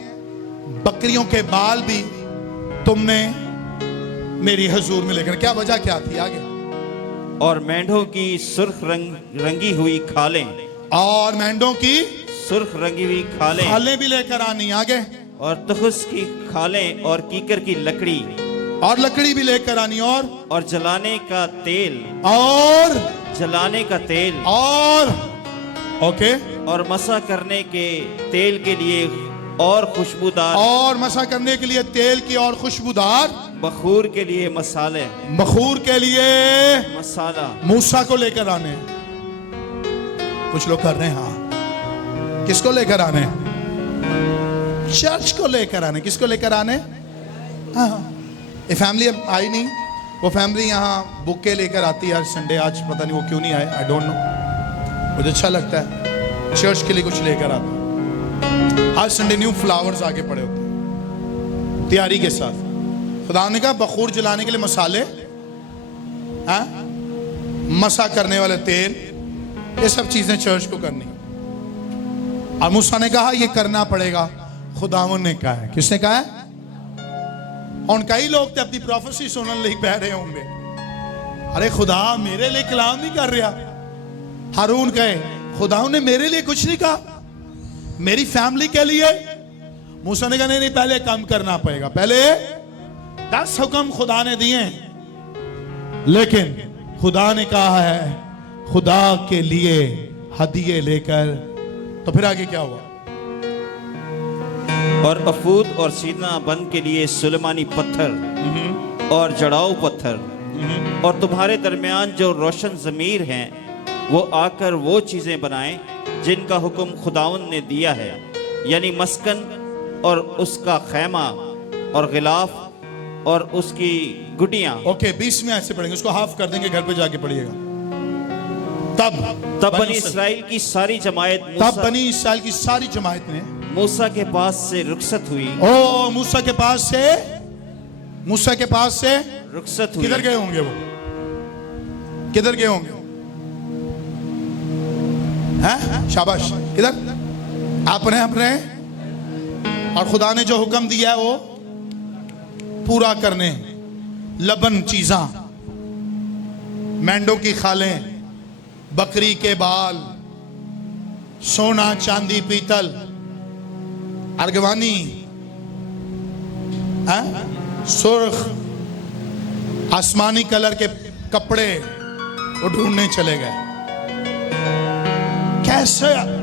बकरियों के बाल भी तुमने मेरी हजूर में लेकर, क्या वजह क्या थी? आगे, और मेंढों की सुर्ख रंगी हुई खालें, और मेंढों की सुर्ख रंगी हुई खालें भी लेकर आनी। आगे, और तखुस की खालें और कीकर की लकड़ी, और लकड़ी भी लेकर आनी, और जलाने का तेल, और ओके, और मसा करने के तेल के लिए और खुशबूदार, और मसा करने के लिए तेल की और खुशबूदार, बखूर के लिए मसाले, बखूर के लिए मसाला, मूसा को लेकर आने। कुछ लोग कर रहे हैं, हाँ, किसको लेकर आने? चर्च को लेकर आने। किसको लेकर आने? हाँ, ये फैमिली अब आई नहीं, वो फैमिली यहाँ बुके लेकर आती है हर संडे, आज पता नहीं वो क्यों नहीं आए, आई डोंट नो, मुझे अच्छा लगता है चर्च के लिए कुछ लेकर आता है। हर संडे न्यू फ्लावर्स आगे पड़े होते हैं तैयारी के साथ। खुदा ने कहा बखूर जलाने के लिए मसाले, हाँ, मसा करने वाले तेल, ये सब चीजें चर्च को करनी। और मूसा ने कहा ये करना पड़ेगा, खुदावन ने कहा है। किसने कहा है? और कई लोग तो अपनी प्रोफेसी सुनने लिए बह रहे होंगे, अरे खुदा मेरे लिए कलाम नहीं कर रहा। हारून कहे खुदा ने मेरे लिए कुछ नहीं कहा, मेरी फैमिली के लिए। मूसा ने कहा नहीं, पहले काम करना पड़ेगा, पहले 10 हुक्म खुदा ने दिए, लेकिन खुदा ने कहा है खुदा के लिए हदिये लेकर। तो फिर आगे क्या हुआ? और अफूद और सीना बंद के लिए सुलेमानी पत्थर और जड़ाऊ पत्थर, और तुम्हारे दरमियान जो रोशन जमीर हैं वो आकर वो चीजें बनाएं जिनका हुक्म खुदावन ने दिया है, यानी मस्कन और उसका खैमा और गिलाफ और उसकी गुटियां। ओके, 20 में ऐसे पढ़ेंगे, उसको हाफ कर देंगे, घर पे जाके पढ़िएगा। तब बनी इसराइल की सारी जमात ने मूसा के पास से रुखसत हुई। ओ मूसा के पास से रुखसत हुई। किधर गए होंगे वो? किधर गए होंगे? हैं? शाबाश, किधर? अपने। और खुदा ने जो हुक्म दिया है वो पूरा करने। लबन चीजा, मेंढों की खालें, बकरी के बाल, सोना चांदी पीतल, अर्गवानी, सुर्ख आसमानी कलर के कपड़े वो ढूंढने चले गए।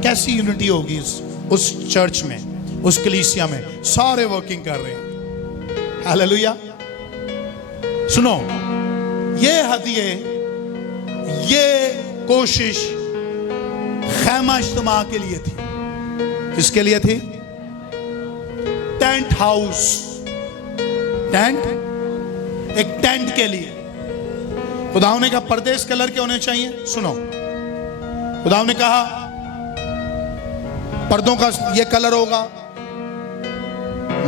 कैसी यूनिटी होगी उस चर्च में, उस कलीसिया में, सारे वर्किंग कर रहे हैं। हालेलुया। सुनो, ये हदिये, ये कोशिश खैमा इज्तिमा के लिए थी। किसके लिए थी? टेंट हाउस, टेंट, एक टेंट के लिए। खुदाओं ने कहा पर्दे इस कलर के होने चाहिए। सुनो, खुदाओं ने कहा पर्दों का ये कलर होगा,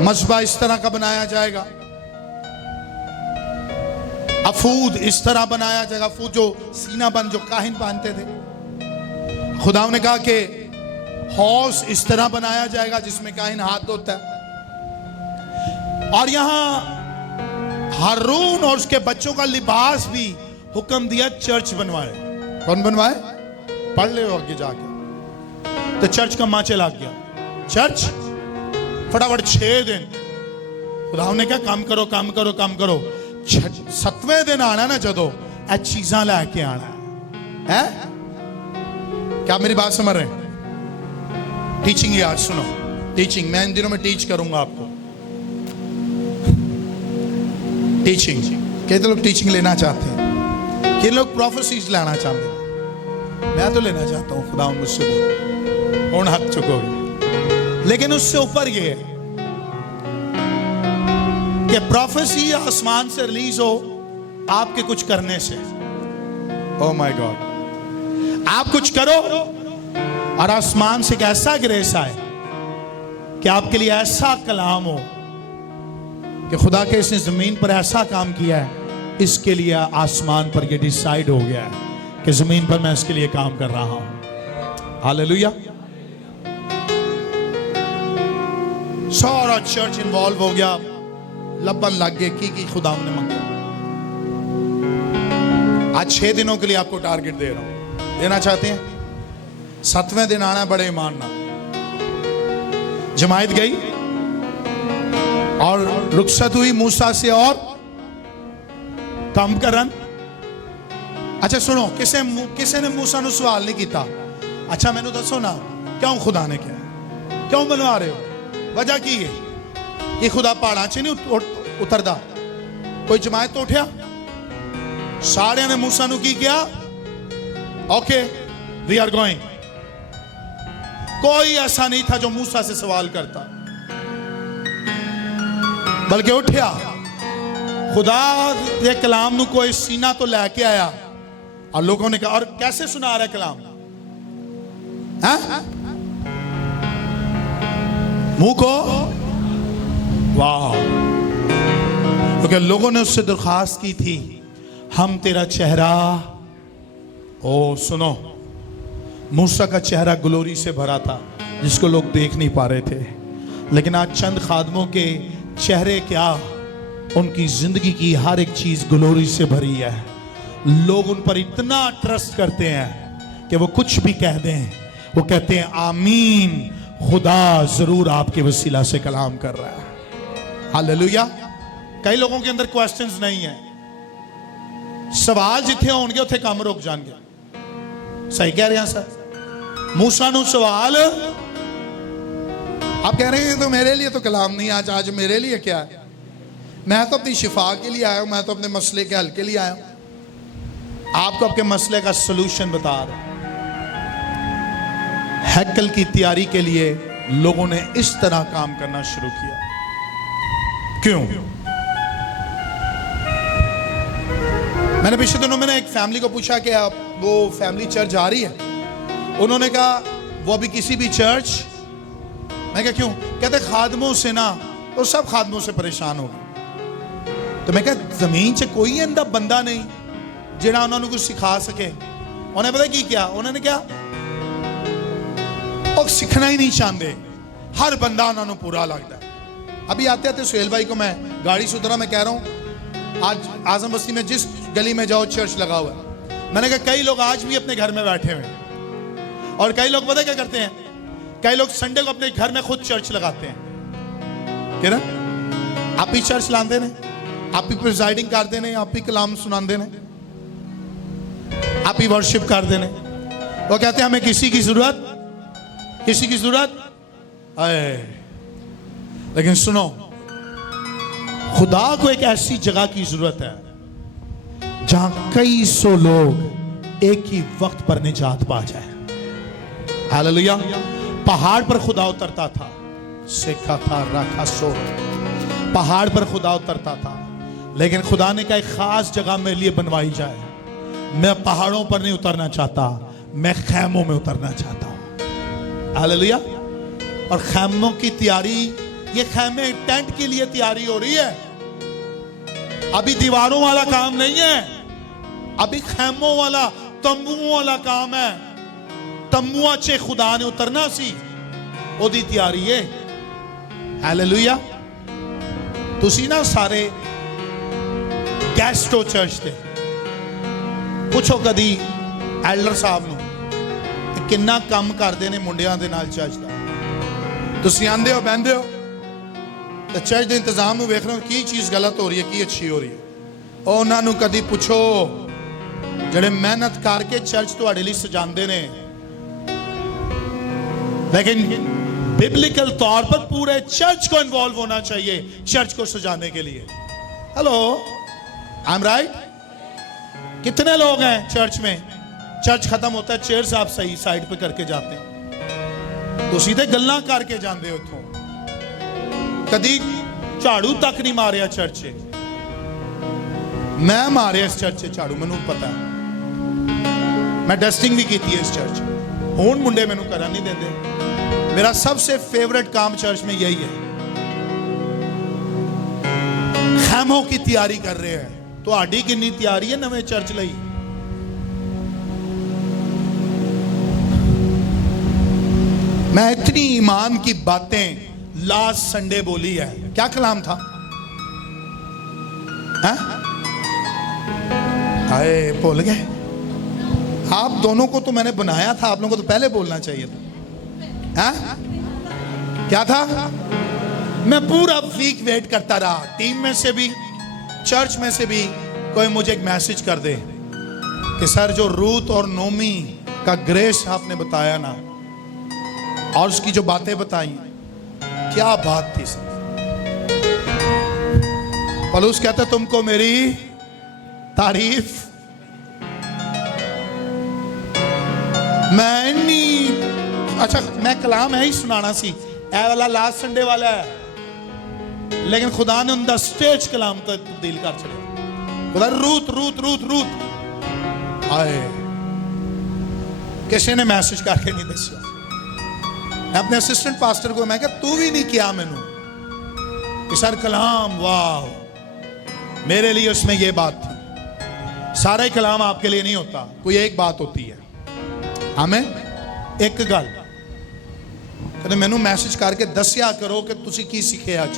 मस्बा इस तरह का बनाया जाएगा, अफूद इस तरह बनाया जाएगा, अफूद जो सीना बंद जो काहिन पहनते थे। खुदाओं ने कहा कि हौस इस तरह बनाया जाएगा जिसमें काहिन हाथ धोता है। और यहां हारून और उसके बच्चों का लिबास भी हुक्म दिया चर्च बनवाए। कौन बनवाए? पढ़ ले आगे जाके। तो चर्च का मां चला गया। चर्च फटाफट 6 दिन खुदाओं ने कहा काम करो काम करो काम करो। 7वें दिन आना ना जदों ए चीज़ां लैके आना है। क्या मेरी बात समझ रहे हैं? टीचिंग यार सुनो, टीचिंग मैं इन दिनों में टीच करूंगा आपको। टीचिंग, कितने लोग टीचिंग लेना चाहते हैं? कितने लोग प्रोफेसीज लेना चाहते हैं? मैं तो लेना चाहता हूं, खुदा मुझसे कौन हाथ चुकोगे। लेकिन उससे ऊपर ये है कि प्रोफेसी आसमान से रिलीज हो आपके कुछ करने से। ओह माय गॉड, आप कुछ करो और आसमान से एक ऐसा ग्रेस आए कि आपके लिए ऐसा कलाम हो कि खुदा के इसने जमीन पर ऐसा काम किया है, इसके लिए आसमान पर ये डिसाइड हो गया है कि जमीन पर मैं इसके लिए काम कर रहा हूं। हालेलुया। सारा चर्च इन्वॉल्व हो गया, लबन लग गए की खुदा ने मांगे। आज 6 दिनों के लिए आपको टारगेट दे रहा हूं। देना चाहते हैं? 7वें दिन आना बड़े ईमान ना। जमायत गई और रुखसत हुई मूसा से और कम करन। अच्छा सुनो, किसी ने मूसा नु सवाल नहीं किया, अच्छा मैनू दसो ना क्यों खुदा ने कहा, क्यों बनवा रहे हो, वजह की है कि खुदा पहाड़ा च नहीं उतरदा। कोई जमायत तो उठा, सारे ने मूसा नु की किया, ओके वी आर गोइंग। कोई ऐसा नहीं था जो मूसा से सवाल करता, बल्कि उठा खुदा के कलाम नु कोई सीना तो लेके आया और लोगों ने कहा, और कैसे सुना रहा है कलाम? मुंह को, वाह। क्योंकि लोगों ने उससे दरखास्त की थी, हम तेरा चेहरा, ओ सुनो, मूसा का चेहरा ग्लोरी से भरा था जिसको लोग देख नहीं पा रहे थे। लेकिन आज चंद खादमों के चेहरे क्या, उनकी जिंदगी की हर एक चीज ग्लोरी से भरी है। लोग उन पर इतना ट्रस्ट करते हैं कि वो कुछ भी कह दें, वो कहते हैं आमीन, खुदा जरूर आपके वसीला से कलाम कर रहा है। हालेलुया। कई लोगों के अंदर क्वेश्चंस नहीं है, सवाल जिथे होंगे उथे काम रुक जाएंगे। सही कह रहे हैं सर। मूसा नु सवाल, आप कह रहे हैं तो मेरे लिए तो कलाम नहीं आज मेरे लिए क्या है? मैं तो अपनी शिफा के लिए आया हूं, मैं तो अपने मसले के हल के लिए आया हूं। आपको आपके मसले का सलूशन बता रहा। हैकल की तैयारी के लिए लोगों ने इस तरह काम करना शुरू किया। क्यों? मैंने पिछले दिनों में एक फैमिली को पूछा कि आप वो फैमिली चर्च जा रही है? उन्होंने कहा वो अभी किसी भी चर्च। मैं कहा क्यों? कहते खादमों से ना, तो सब खादमों से परेशान हो गए। तो मैं कहा जमीन से कोई ऐसा बंदा नहीं जिहड़ा उन्होंने कुछ सिखा सके। उन्हें पता की क्या उन्होंने क्या, और सीखना ही नहीं चाहते, हर बंदा उन्होंने पूरा लगता है। अभी आते आते सुहेल भाई को मैं गाड़ी से उतरा, मैं कह रहा हूं आज आजम बस्ती में जिस गली में जाओ चर्च लगा हुआ है, मैंने कहा कई लोग आज भी अपने घर में बैठे हुए हैं, और कई लोग पता क्या करते हैं, कई लोग संडे को अपने घर में खुद चर्च लगाते हैं। क्या ना, आप ही चर्च लाते ने, आप ही प्रिजाइडिंग करते ने, आप ही कलाम सुनाते ने, आप ही वर्शिप करते ने। वो कहते हैं हमें किसी की जरूरत आए। लेकिन सुनो, खुदा को एक ऐसी जगह की जरूरत है जहां कई सौ लोग एक ही वक्त पर निजात पा जाए। हालेलुया। पहाड़ पर खुदा उतरता था, सीखा था रखा सो, पहाड़ पर खुदा उतरता था, लेकिन खुदा ने कहा एक खास जगह मेरे लिए बनवाई जाए। मैं पहाड़ों पर नहीं उतरना चाहता, मैं खैमों में उतरना चाहता हूं। हालेलुया। और खैमों की तैयारी, ये खैमे टेंट के लिए तैयारी हो रही है, अभी दीवारों वाला काम नहीं है, अभी खैमों वाला, तंबुओं वाला काम है। तंबुआ चे खुदा ने उतरना सी, ओदी तैयारी है। हालेलुया। तुसी ना सारे गैस्टो चर्च दे पुछो कदी एल्डर साहब नूं किन्ना काम करते ने मुंडियां दे नाल चर्च दा। तुसी आंदे हो बहंदे हो तो चर्च के इंतजाम में वेख रहे हो की चीज गलत हो रही है, की अच्छी हो रही है। उन्होंने कदी पुछो जेडे मेहनत करके चर्च तुहाडे लई सजांदे ने, लेकिन बिब्लिकल तौर पर पूरे चर्च को इन्वॉल्व होना चाहिए चर्च को सजाने के लिए। Hello, I am right? कितने लोग हैं चर्च में? चर्च खत्म होता है, चेयर्स आप सही साइड पे करके जाते हैं, तो सीधे गल्ला करके जाते हो। उठो कदी झाड़ू तक नहीं मारिया चर्च से, मैं मारिया इस चर्च से झाड़ू, मैनू पता है, मैं डस्टिंग भी की है इस चर्च। हुण मुंडे मैनू करा नहीं देते। मेरा सबसे फेवरेट काम चर्च में यही है। खैमों की तैयारी कर रहे हैं, तो आड़ी कितनी तैयारी है नवे चर्च लई। मैं इतनी ईमान की बातें लास्ट संडे बोली है। क्या कलाम था? आए भूल गए? आप दोनों को तो मैंने बनाया था, आप लोगों को तो पहले बोलना चाहिए था। क्या था? मैं पूरा वीक वेट करता रहा, टीम में से भी चर्च में से भी कोई मुझे एक मैसेज कर दे कि सर जो रूथ और नोमी का ग्रेस आपने बताया ना, और उसकी जो बातें बताई, क्या बात थी सर। पौलुस कहता तुमको मेरी तारीफ, मैं नहीं, अच्छा मैं कलाम है ही सुनाना सी, ए वाला लास्ट संडे वाला है, लेकिन खुदा ने उनका स्टेज कलाम तो तब्दील कर छड़े। खुदा रूथ रूथ रूथ रूथ आए, किसी ने मैसेज करके नहीं दसिया। मैं अपने असिस्टेंट पास्टर को मैं कहा तू भी नहीं किया मैनू कि सर कलाम, वाह मेरे लिए उसमें यह बात थी। सारा ही कलाम आपके लिए नहीं होता, कोई एक बात होती है। हमें एक गल कहते मैनू मैसेज करके दसिया करो कि तुसी की सीखे आज।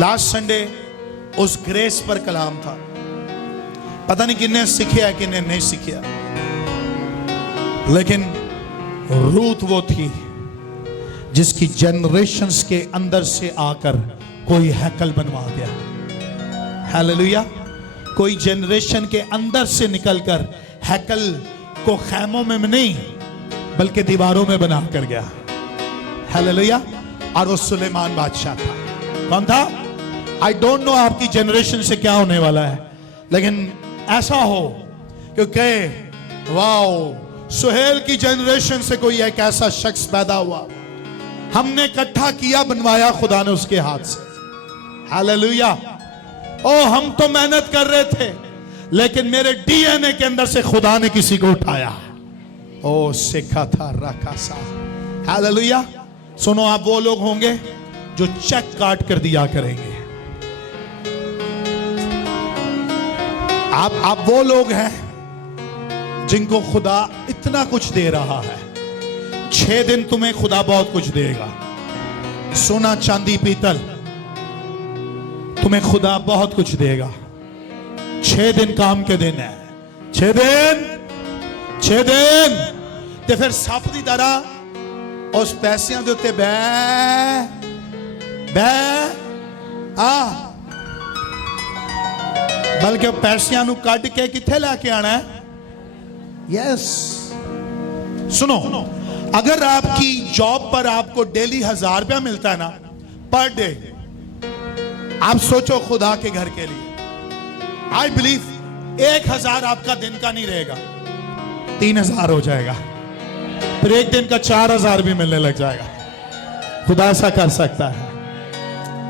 लास्ट संडे उस ग्रेस पर कलाम था, पता नहीं किन्ने सीखा किन्ने नहीं सीखा, लेकिन रूथ वो थी जिसकी जनरेशंस के अंदर से आकर कोई हैकल बनवा गया। हालेलुया। कोई जनरेशन के अंदर से निकलकर हैकल को खैमों में नहीं बल्कि दीवारों में बना कर गया। हालेलुया। और वो सुलेमान बादशाह था। कौन था? आई डोंट नो आपकी जनरेशन से क्या होने वाला है, लेकिन ऐसा हो कि कहे वाओ सुहेल की जनरेशन से कोई एक ऐसा शख्स पैदा हुआ, हमने इकट्ठा किया, बनवाया खुदा ने उसके हाथ से। हालेलुया। ओ हम तो मेहनत कर रहे थे, लेकिन मेरे डीएनए के अंदर से खुदा ने किसी को उठाया। ओ सीखा था रखा सा। हालेलुया। सुनो, आप वो लोग होंगे जो चेक काट कर दिया करेंगे। आप वो लोग हैं जिनको खुदा इतना कुछ दे रहा है। 6 दिन तुम्हें खुदा बहुत कुछ देगा, सोना चांदी पीतल तुम्हें खुदा बहुत कुछ देगा। 6 6 दिन काम के दिन है, 6 दिन ते फिर सप की तरह उस पैसों के उत्ते बह आ, बल्कि पैसों को कट के किथे लैके आना है। यस, सुनो, अगर आपकी जॉब पर आपको डेली 1000 रुपया मिलता है ना पर डे, आप सोचो खुदा के घर के लिए, आई बिलीव 1000 आपका दिन का नहीं रहेगा, 3000 हो जाएगा, फिर एक दिन का 4000 भी मिलने लग जाएगा। खुदा ऐसा कर सकता है।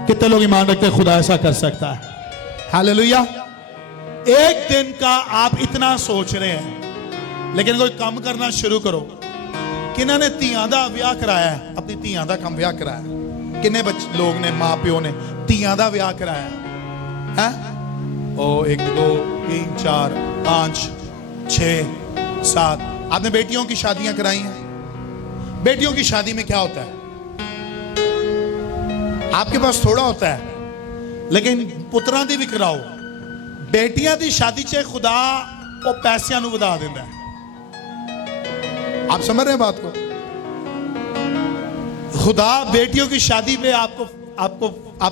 कितने लोग ईमान रखते हैं खुदा ऐसा कर सकता है? हालेलुया। एक दिन का आप इतना सोच रहे हैं, लेकिन कोई काम करना शुरू करो। किन्होंने ने ਧੀਆਂ ਦਾ ਵਿਆਹ कराया है, अपनी ਧੀਆਂ ਦਾ ਕੰਮ ਵਿਆਹ कराया, किन्ने लोग ने माँ प्यो ने ਧੀਆਂ ਦਾ ਵਿਆਹ कराया है? ओ 1 2 3 4 5 6 7 आपने बेटियों की शादियां कराई हैं। बेटियों की शादी में क्या होता है? आपके पास थोड़ा होता है, लेकिन पुत्रां दी भी कराओ। बेटियां दी शादी च खुदा वो पैसों को बढ़ा देता है। आप समझ रहे हैं बात को? खुदा बेटियों की शादी पे आप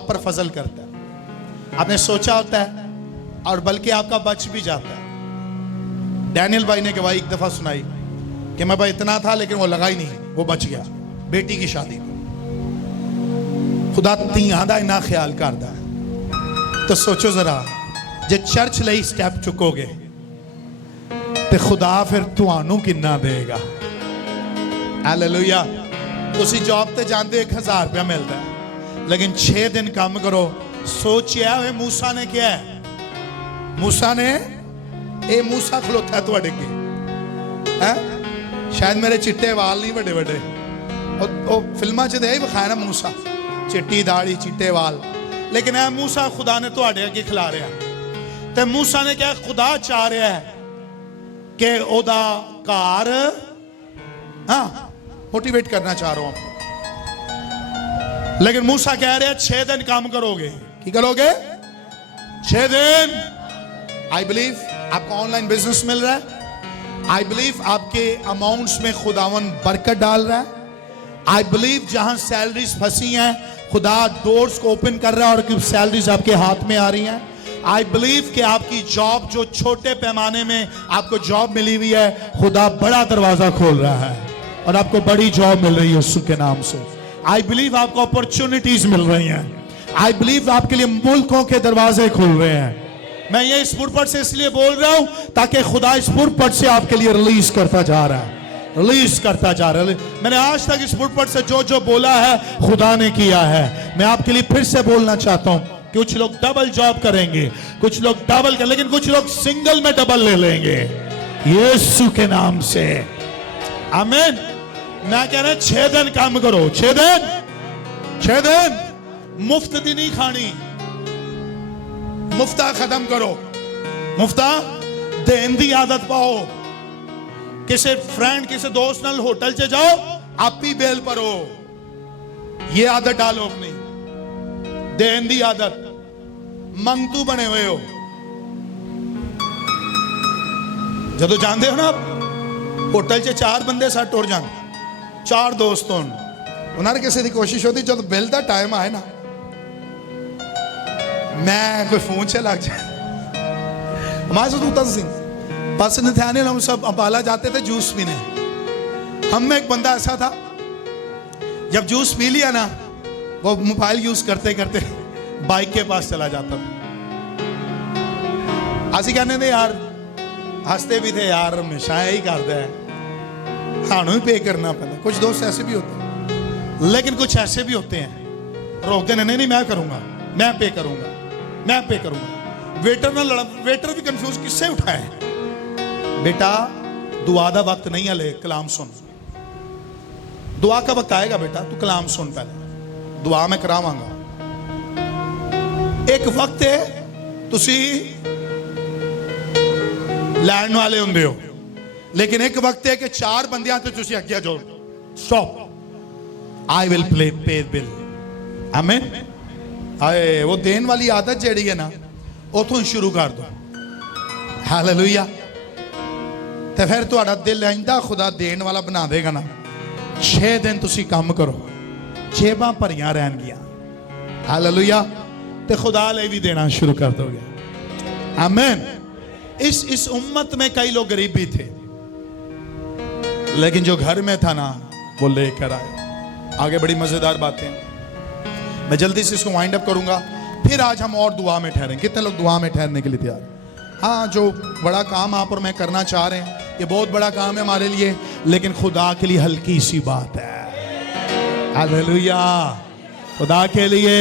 पर फजल करता है। आपने सोचा होता है और बल्कि आपका बच भी जाता है। डैनियल भाई ने गवाही एक दफा सुनाई कि मैं भाई इतना था लेकिन वो लगा ही नहीं, वो बच गया बेटी की शादी में। खुदा ਧੀਆਂ ਦਾ इना ख्याल करता है। तो सोचो जरा, जे चर्च ਲਈ स्टैप चुकोगे तो खुदा फिर ਤੁਹਾਨੂੰ किन्ना देगा। हालेलुया। तुसी जॉब ते जाते 1000 रुपया मिलता है, लेकिन 6 दिन काम करो। सोचिया हुए मूसा ने क्या है? मूसा ने ये मूसा खलोता है तुहाडे अगे, हैं? शायद मेरे चिट्टे वाल नहीं बड़े बड़े, और फिल्मां च दे विखाया ना मूसा, चिट्टी दाढ़ी चिट्टे वाल, लेकिन है मूसा खुदा ने तुहाडे अगे खिला रहा। ते मूसा ने क्या खुदा चाह रहा है कि ओदा घर, हाँ मोटिवेट करना चाह रहा हूं आपको, लेकिन मूसा कह रहे हैं 6 दिन काम करोगे। की करोगे? 6 दिन। आई बिलीव आपको ऑनलाइन बिजनेस मिल रहा है। आई बिलीव आपके अमाउंट्स में खुदावन बरकत डाल रहा है। आई बिलीव जहां सैलरीज फंसी हैं खुदा डोर्स को ओपन कर रहा है और सैलरीज आपके हाथ में आ रही हैं। आई बिलीव कि आपकी जॉब जो छोटे पैमाने में आपको जॉब मिली हुई है, खुदा बड़ा दरवाजा खोल रहा है और आपको बड़ी जॉब मिल रही है यीशु के नाम से। आई बिलीव आपको अपॉर्चुनिटीज मिल रही हैं। आई बिलीव आपके लिए मुल्कों के दरवाजे खुल रहे हैं। मैं ये इस पुरपट से इसलिए बोल रहा हूं ताकि खुदा इस पुरपट से आपके लिए रिलीज करता जा रहा है, रिलीज करता जा रहा है। मैंने आज तक इस पुरपट से जो जो बोला है खुदा ने किया है। मैं आपके लिए फिर से बोलना चाहता हूं, कुछ लोग डबल जॉब करेंगे, कुछ लोग डबल कर, लेकिन कुछ लोग सिंगल में डबल ले लेंगे यीशु के नाम से। आमीन। मैं कह रहा 6 दिन काम करो, 6 दिन मुफ्त दी नहीं खानी, मुफ्ता खत्म करो, मुफ्ता देन दी आदत पाओ। किसी फ्रेंड किसी दोस्त नाल होटल च जाओ, आप ही बेल भरो, ये आदत डालो अपनी। देन दी आदत, मंगतू बने हुए हो। जदों जानते हो ना आप होटल च 4 बंदे साथ टुर जान, 4 दोस्त होन, उन्होंने किसी की कोशिश होती जब बिल का टाइम आए ना, मैं कोई फोन से लग जाए। हमारे साथ उतर सिंह बस नथानियल, हम सब अंबाला जाते थे जूस पीने। हम में एक बंदा ऐसा था, जब जूस पी लिया ना, वो मोबाइल यूज करते करते बाइक के पास चला जाता था। असि कहने थे यार, हंसते भी थे यार, हमेशा यही करता है, सानू ही पे करना पड़ता। कुछ दोस्त ऐसे भी होते हैं, लेकिन कुछ ऐसे भी होते हैं रोकते नहीं नहीं मैं करूंगा, मैं पे करूंगा, मैं पे करूंगा। वेटर ना लड़ा, वेटर भी कंफ्यूज किससे उठाए? बेटा दुआ का वक्त नहीं है, ले कलाम सुन, दुआ का वक्त आएगा बेटा, तू कलाम सुन, पहले दुआ मैं करावांगा। एक वक्त है तुसी लैंड वाले होंगे हो, लेकिन एक वक्त है कि 4 बंदियां तो तुसी अगे जाओ, stop, I will pay bill. आमीन। आए वो देन वाली आदत जेड़ी है ना, उतों शुरू कर दो। ਹਾਲੇਲੂਇਆ। ਤੇ ਫਿਰ ਤੁਹਾਡਾ ਦਿਲ ਇੰਦਾ ਖੁਦਾ ਦੇਣ ਵਾਲਾ ਬਣਾ ਦੇਗਾ ਨਾ, 6 ਦਿਨ ਤੁਸੀਂ ਕੰਮ ਕਰੋ, ਜੇਬਾਂ ਭਰੀਆਂ ਰਹਿਣਗੀਆਂ। ਹਾਲੇਲੂਇਆ। ਤੇ खुदा ले भी देना शुरू कर दोगे। आमीन। इस उम्मत में कई लोग गरीब भी थे, लेकिन जो घर में था ना वो लेकर आए। आगे बड़ी मजेदार बातें, मैं जल्दी से इसको वाइंड अप करूंगा, फिर आज हम और दुआ में ठहरें। कितने लोग दुआ में ठहरने के लिए तैयार? हाँ, जो बड़ा काम आप और मैं करना चाह रहे हैं, ये बहुत बड़ा काम है हमारे लिए, लेकिन खुदा के लिए हल्की सी बात है। हालेलुया। खुदा के लिए,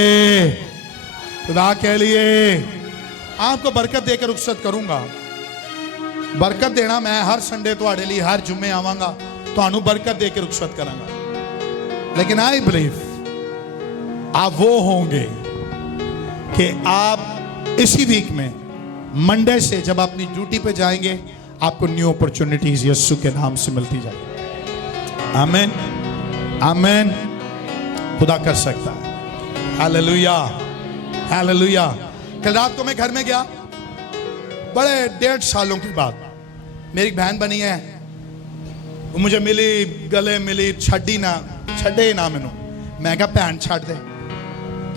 खुदा के लिए आपको बरकत देकर रुखसत करूंगा। बरकत देना मैं हर संडे ਤੁਹਾਡੇ लिए हर जुम्मे आवांगा, ਤੁਹਾਨੂੰ बरकत देकर रुखसत करांगा। लेकिन आई बिलीव आप वो होंगे कि आप इसी वीक में मंडे से जब अपनी ड्यूटी पे जाएंगे, आपको न्यू अपॉर्चुनिटीज यीशु के नाम से मिलती जाएगी। आमीन, आमीन। खुदा कर सकता है। Hallelujah, hallelujah. कल रात को मैं घर में गया, बड़े 1.5 सालों के बाद मेरी एक बहन बनी है, वो मुझे मिली, गले मिली, छड़ी ना छड़े ना मैनू। मैं कहा भैन छड़ दे,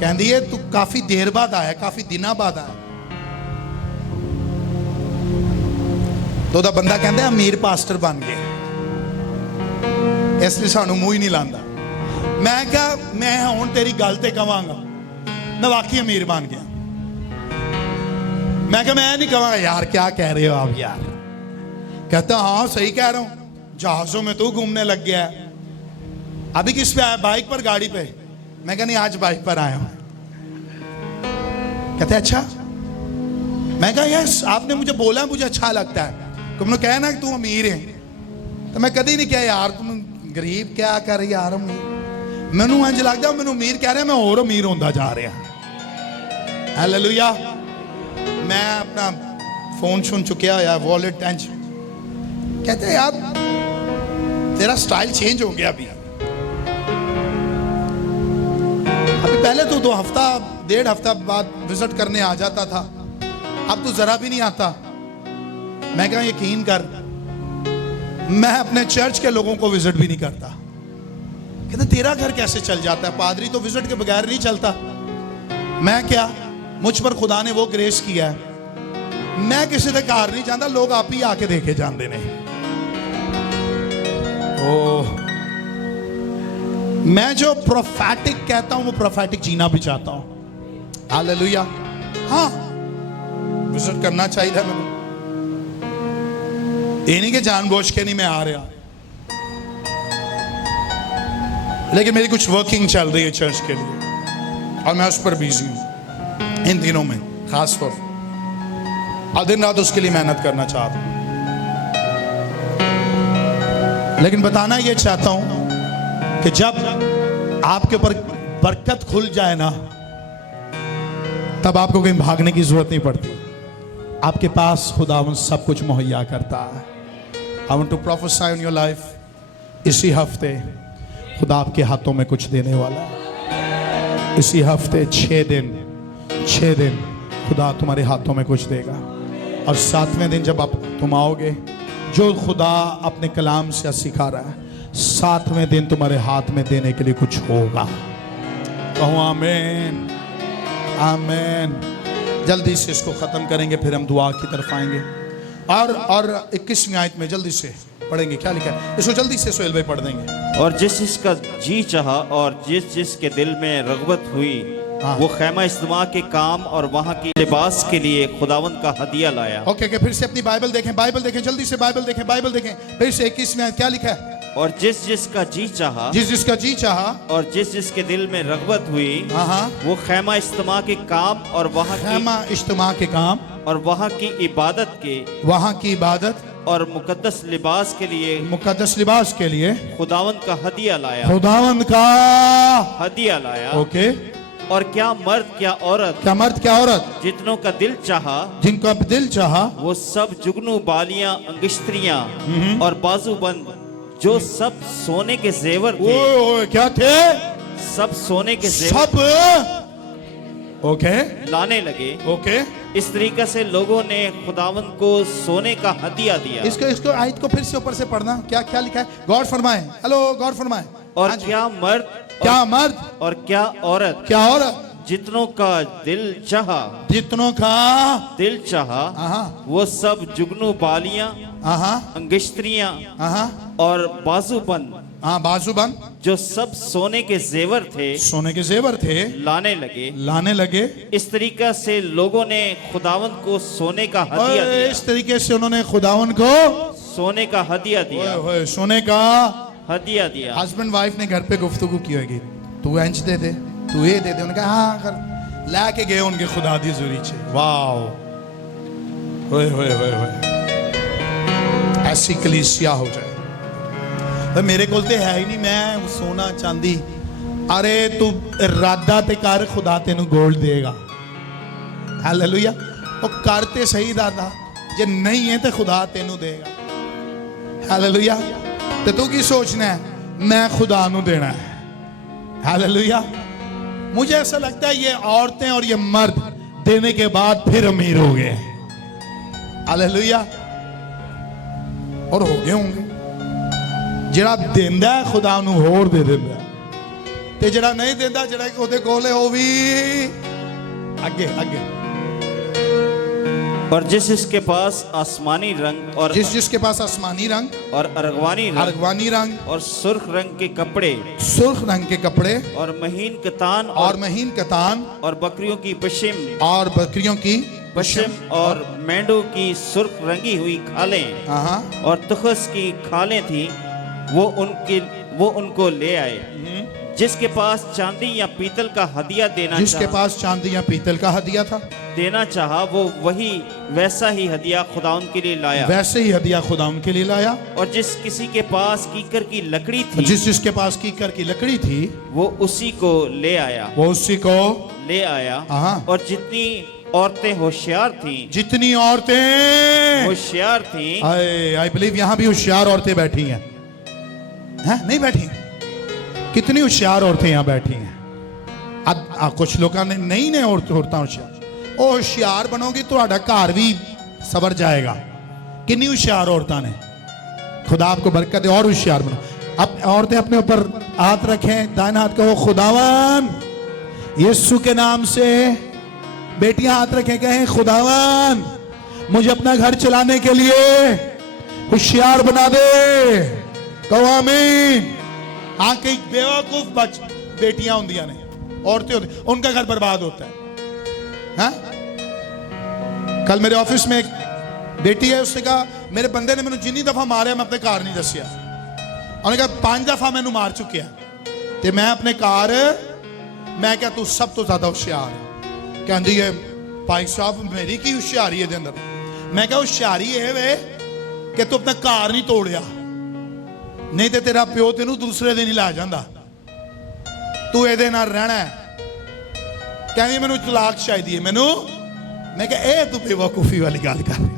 कहती है तू काफी देर बाद आया, काफी दिनों बाद आया। तो दा बंदा कहता है अमीर पास्टर बन गए, इसलिए सानू मुंह ही नहीं लांदा। मैं कहा मैं हुण तेरी गल ते कवांगा, मैं वाकई अमीर बन गया। मैं कहा मैं नहीं कहूँगा यार क्या कह रहे हो आप यार। कहता हाँ सही कह रहा हूँ, जहाजों में तू घूमने लग गया है। अभी किस पे आया? बाइक पर, गाड़ी पे? मैं कहा नहीं आज बाइक पर आया हूँ। कहते अच्छा। मैं कहा यस, आपने मुझे बोला मुझे अच्छा लगता है, तुमने कहा ना कि तू अमीर है, तो मैं कभी नहीं कहा यार तुम गरीब क्या कर यार अमीर। मैनू इंज लगता मैनू अमीर कह रहा, मैं और अमीर होता जा रहा। हालेलुया। मैं अपना फोन सुन चुकिया या वॉलेट टेंच। कहते यार तेरा स्टाइल चेंज हो गया। अभी पहले तो 2 हफ्ता 1.5 हफ्ता बाद विजिट करने आ जाता था, अब तो जरा भी नहीं आता। मैं कहा यकीन कर, मैं अपने चर्च के लोगों को विजिट भी नहीं करता। कहते तेरा घर कैसे चल जाता है? पादरी तो विजिट के बगैर नहीं चलता। मैं क्या, मुझ पर खुदा ने वो ग्रेस किया है, मैं किसी के घर नहीं जाता, लोग आप ही आके देखे जाते ने। ओह, मैं जो प्रोफेटिक कहता हूं वो प्रोफेटिक जीना भी चाहता हूं। हालेलुया। हाँ, विजिट करना चाहिए मेरे, ये नहीं कि जानबूझ के नहीं मैं आ रहा, लेकिन मेरी कुछ वर्किंग चल रही है चर्च के लिए और मैं उस पर बिजी हूं इन दिनों में, खास तौर और दिन रात उसके लिए मेहनत करना चाहता हूं। लेकिन बताना ये चाहता हूं कि जब आपके ऊपर बरकत खुल जाए ना, तब आपको कहीं भागने की जरूरत नहीं पड़ती। आपके पास खुदावंद सब कुछ मुहैया करता है। I want to prophesy in your life, इसी हफ्ते खुदा आपके हाथों में कुछ देने वाला है। इसी हफ्ते 6 दिन खुदा तुम्हारे हाथों में कुछ देगा। और 7वें दिन जब आप तुम आओगे, जो खुदा अपने कलाम से सिखा रहा है, 7वें दिन तुम्हारे हाथ में देने के लिए कुछ होगा। कहो आमीन, आमीन। जल्दी से इसको खत्म करेंगे, फिर हम दुआ की तरफ आएंगे। और 21वीं आयत में जल्दी से पढ़ेंगे, क्या लिखा है इसको जल्दी से सोहेल भाई पढ़ देंगे। और जिस जिसका जी चाहा और जिस जिसके दिल में रग़बत हुई, वो खैमा इज्तिमा के काम और वहाँ की लिबास के लिए खुदावंद का हदिया लाया। ओके, फिर से अपनी बाइबल देखें, जल्दी से बाइबल देखें। फिर से 21वीं आयत क्या लिखा है? और जिस जिसका जी चाहा, जिस जिसका जी चाहा और जिस जिसके दिल में रग़बत हुई, वो खैमा इज्तिमा के काम और वहाँ खैमा इज्तिमा के काम और वहाँ की इबादत और मुकद्दस लिबास के लिए खुदावंद का हदिया लाया। ओके। और क्या मर्द क्या औरत जितनों का दिल चाहा वो सब जुगनू बालियां अंगश्त्रियां और बाजूबंद जो सब सोने के जेवर थे। क्या थे? सब सोने के जेवर सब। ओके, लाने लगे। ओके। इस तरीके से लोगों ने खुदावंद को सोने का हदिया दिया। इसको इसको आयत को फिर से ऊपर से पढ़ना, क्या क्या लिखा है? गौर फरमाए, हेलो गौर फरमाए। और हाँ जी। क्या मर्द क्या मर्द और क्या औरत क्या औरत जितनों का दिल चाहा, जितनों का दिल चाहा, हाँ वो सब जुगनू बालियां, हाँ अंगेश्त्रियां हाँ और बाजूबंद, हाँ बाजूबंद, जो सब सोने के जेवर थे, सोने के जेवर थे, लाने लगे। लाने लगे। इस तरीका से लोगों ने खुदावंद को सोने का हदिया और दिया। इस तरीके से उन्होंने खुदावन को सोने का हदिया दिया, ओए, सोने का हदिया दिया। हस्बैंड वाइफ ने घर पे गुफ्तगू की होगी, तू इंच दे दे, तू ये दे दे। उन्होंने कहा हाँ कर, लाके गए उनके खुदा दी जुरी छे। वाओ, होए होए होए होए, ऐसी कलीसिया हो जाए। तो मेरे कोल ते है ही नहीं, मैं सोना चांदी। अरे तू इरादा ते कर, खुदा तेनू गोल्ड देगा। हालेलुया। वो करते सही दादा, जे नहीं है तो खुदा तेनू देगा। हालेलुया। तो तू की सोचना है? मैं खुदा नू देना है। हालेलुया। मुझे ऐसा लगता है ये औरतें और ये मर्द देने के बाद फिर अमीर हो गए। हालेलुया। और हो गए होंगे। ਜਿਹੜਾ ਦਿੰਦਾ खुदा ਨੂੰ ਹੋਰ ਦੇ ਦਿੰਦਾ, ਤੇ ਜਿਹੜਾ ਨਹੀਂ ਦਿੰਦਾ, ਜਿਹੜਾ ਉਹਦੇ ਕੋਲ ਹੈ ਉਹ ਵੀ ਅੱਗੇ ਅੱਗੇ। और जिस जिसके पास आसमानी रंग और जिसके पास आसमानी रंग और अरगवानी रंग और सुर्ख रंग के कपड़े सुर्ख रंग के कपड़े और महीन कतान और महीन कतान और बकरियों की पश्चिम और बकरियों की पश्चिम और मेंढों की सुर्ख रंगी हुई खालें हाँ और तुखस की खालें थी, वो उनको ले आए। जिसके पास चांदी या पीतल का हदिया जिसके पास चांदी या पीतल का हदिया था देना चाहा, वो वही वैसा ही हदिया खुदाउन के लिए लाया। वैसे ही हदिया खुदा उनके लिए लाया। और जिस किसी के पास कीकर की लकड़ी थी, जिसके पास कीकर की लकड़ी थी, वो उसी को ले आया, वो उसी को ले आया। हाँ। और जितनी औरतें होशियार थीं, जितनी औरतें होशियार थीं, आई बिलीव यहाँ भी होशियार औरतें बैठी हैं। हैं? नहीं बैठी? कितनी होशियार औरतें यहाँ बैठी हैं। कुछ लोगों ने नहीं औरतें होशियार, ਉਹ होशियार बनोगी तो घर भी सवर जाएगा। कितनी होशियार औरतें ने, खुदा आपको बरकत दे और होशियार बनो। अब औरतें अपने ऊपर हाथ रखें, दाहिना हाथ कहो खुदावन यीशु के नाम से। बेटियां हाथ रखें, कहें खुदावन मुझे अपना घर चलाने के लिए होशियार बना दे। कहो आमीन। हाँ, कई बेवकूफ बेटियां होंदियां ने, औरतें होती, उनका घर बर्बाद होता है। हाँ? कल मेरे ऑफिस में एक बेटी है, उसने कहा मेरे बंदे ने मैंने जिन्नी दफा मारे मैं अपने घर नहीं दसिया। उन्होंने कहा 5 दफा मैनू मार चुके हैं ते मैं अपने घर, मैं क्या तू सब तो ज्यादा होशियार है। कहती है भाई साहब मेरी की होशियारी है अंदर। मैं क्या होशियारी है वे कि तू अपना घर नहीं तोड़िया, नहीं तो तेरा प्यो तेनू दूसरे दिन ही ला जाता, तू ये रहना है। कहती मैनू तलाक चाहिए मैनू। मैं क्या तू बेवकूफी वाली गल कर रहा,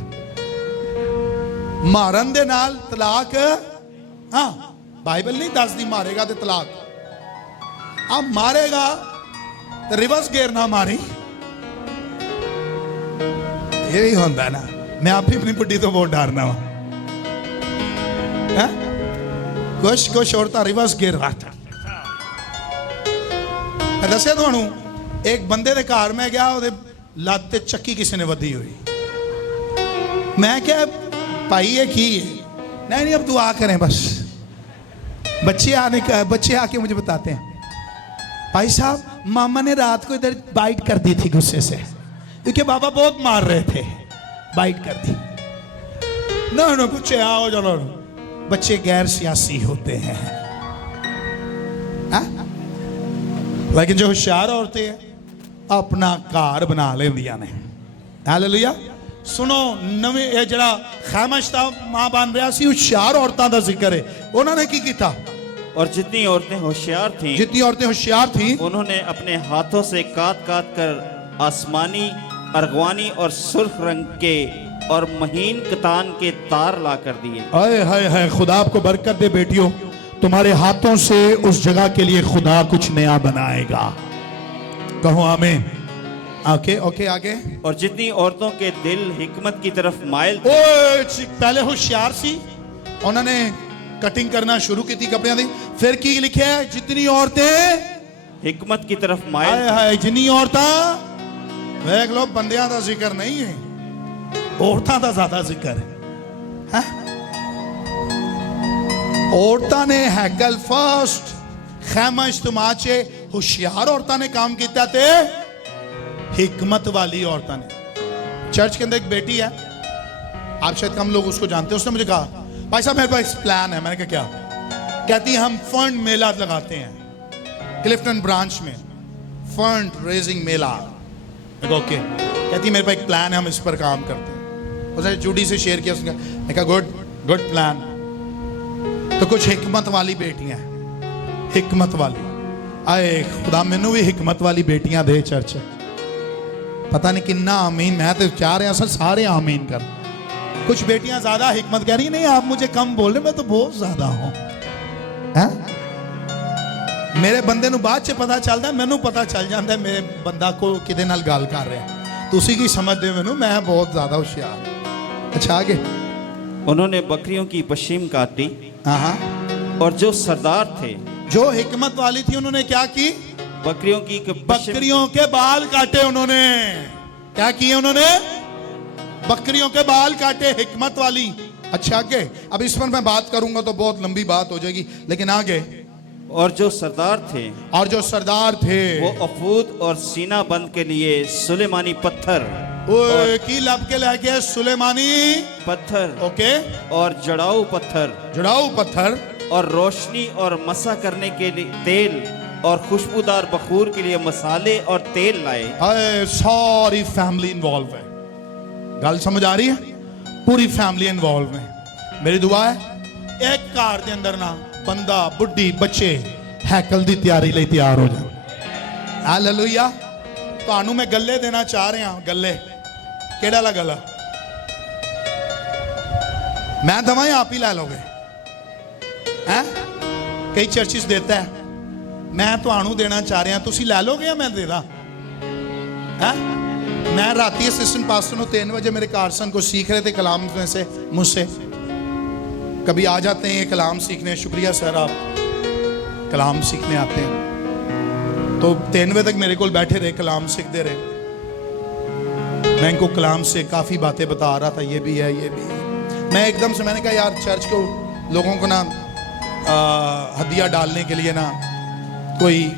मारन दे नाल तलाक? हाँ, बाइबल नहीं दसदी मारेगा तो तलाक। हाँ मारेगा तो रिवर्स गेयर ना मारी, यही होता है ना। मैं आप ही अपनी बुढ़ी तो बहुत डरना वा। कुछ औरतां रिवर्स गेयर रखता। मैं दसिया तुहानू, एक बंदे दे घर में गया, ਉਹਦੇ ਲੱਤ ਤੇ ਚੱਕੀ ਕਿਸੇ ने वधी हुई। मैं क्या भाई ये की है? नहीं अब दुआ करें बस। बच्चे आके मुझे बताते हैं भाई साहब मामा ने रात को इधर बाइट कर दी थी गुस्से से, क्योंकि बाबा बहुत मार रहे थे, बाइट कर दी। ना बच्चे आओ चलो, बच्चे गैर सियासी होते हैं। लेकिन जो होशियार औरतें हैं अपना घर बना लेंदियां ने। हालेलुया। सुनो, नवे ये जड़ा खैमशता मां बन रहा सी, होशियार औरतां दा जिक्र है। उन्होंने की कीता? और जितनी औरतें होशियार थीं, जितनी औरतें होशियार थीं, उन्होंने अपने हाथों से काट काट कर आसमानी, अरगवानी और सुर्ख रंग के और महीन कतान के तार ला कर दिए। हाय हाय हाय, खुदा आपको बरकत दे बेटियों। तुम्हारे हाथों से उस जगह के लिए खुदा कुछ नया बनाएगा। कहो आमीन। ओके ओके आगे। और जितनी औरतों के दिल हिकमत की तरफ मायल थे, ओए पहले होशियार सी, उन्होंने कटिंग करना शुरू की थी कपड़ियां दी, फिर की लिखा है जितनी औरतें हिकमत की तरफ मायल हाय हाय जिन्नी औरतां, वेख लो बंदियां दा जिक्र नहीं है, औरतां दा ज्यादा जिक्र है। औरतां ने हैकल फर्स्ट खैमा इज्तिमा च होशियार औरतां ने काम किया ते हिकमत वाली औरतां ने। चर्च के अंदर एक बेटी है, आप शायद कम लोग उसको जानते हैं, उसने मुझे कहा भाई साहब मेरे पास प्लान है। मैंने कहा क्या? कहती हम फंड मेला लगाते हैं क्लिफ्टन ब्रांच में, फंड रेजिंग मेला। ओके। कहती मेरे पास एक प्लान है, हम इस पर काम करते हैं। उसने जूडी से शेयर किया, उसने कहा गुड गुड प्लान। तो कुछ हिकमत वाली बेटियां, हिकमत वाली, आए खुदा मैनू भी हिकमत वाली बेटियां दे चर्च। पता नहीं किन्ना आमीन, मैं तो चाह रहा सर सारे आमीन कर। कुछ बेटियां ज्यादा हिकमत कह रही नहीं, आप मुझे कम बोल रहे, मैं तो बहुत ज्यादा हूं। मेरे बंदे ਨੂੰ ਬਾਅਦ ਚ ਪਤਾ ਚੱਲਦਾ, ਮੈਨੂੰ ਪਤਾ ਚੱਲ ਜਾਂਦਾ ਮੇਰੇ ਬੰਦਾ ਕੋ ਕਿਹਦੇ ਨਾਲ ਗੱਲ ਕਰ ਰਿਹਾ। ਤੁਸੀਂ ਕੀ ਸਮਝਦੇ ਮੈਨੂੰ, ਮੈਂ ਬਹੁਤ ਜ਼ਿਆਦਾ ਹੁਸ਼ਿਆਰ। अच्छा आगे। उन्होंने बकरियों की पश्चिम काटी, हाँ, और जो सरदार थे, जो हिकमत वाली थी उन्होंने क्या की? बकरियों की पश्चिम, बकरियों के बाल काटे। उन्होंने क्या किए? उन्होंने बकरियों के बाल काटे, हिकमत वाली। अच्छा आगे। अब इस पर मैं बात करूंगा तो बहुत लंबी बात हो जाएगी, लेकिन आगे। और जो सरदार थे, और जो सरदार थे वो अफूद और सीना बंद के लिए सुलेमानी पत्थर, ओए की लब के लगे सुलेमानी पत्थर, ओके, और जड़ाऊ पत्थर, जड़ाऊ पत्थर, और रोशनी और मसा करने के लिए तेल, और खुशबूदार बखूर के लिए मसाले और तेल लाए। हाय सारी फैमिली इन्वॉल्व है। गल समझ आ रही है? पूरी फैमिली इन्वॉल्व है। मेरी दुआ है एक कार के अंदर ना बंदा बुढ़ी बच्चे हैकल की तैयारी ਲਈ ਤਿਆਰ ਹੋ ਜਾਣ। ਹਾਲੇਲੂਇਆ। ਤੁਹਾਨੂੰ ਮੈਂ ਗੱਲੇ ਦੇਣਾ ਚਾਹ ਰਿਹਾ। ਗੱਲੇ ਕਿਹੜਾ ਵਾਲਾ ਗੱਲਾ? मैं दवा या आप ही ला लोगे? हैं? कई चर्चिस देता है, मैं ਤੁਹਾਨੂੰ देना चाह रहा, तुसी लै लोगे या मैं दे दा? हैं? मैं राती असिस्टेंट पास्टर को 3 बजे मेरे कारसन को सीख रहे थे कलाम में से, मुझसे कभी आ जाते हैं ये कलाम सीखने। शुक्रिया सर, आप कलाम सीखने आते हैं। तो 3 बजे तक मेरे को बैठे रहे, कलाम सीखते रहे। मैं इनको कलाम से काफ़ी बातें बता रहा था, ये भी है ये भी है। मैं एकदम से मैंने कहा यार चर्च को लोगों को ना हदिया डालने के लिए ना कोई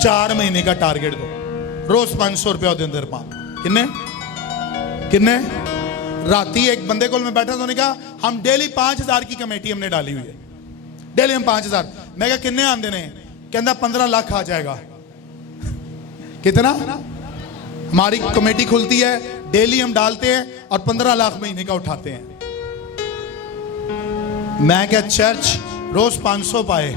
4 महीने का टारगेट दो, रोज 500 रुपया दे अंदर पा। किन्ने किन्ने? राती एक बंदे को मैं बैठा तो उन्होंने कहा हम डेली 5000 की कमेटी हमने डाली हुई है, डेली हम 5000। मैं कहा किन्ने आंदे ने? कहता 15 लाख आ जाएगा। कितना? हमारी कमेटी खुलती है, डेली हम डालते हैं और 15 लाख महीने का उठाते हैं। मैं क्या चर्च रोज 500 पाए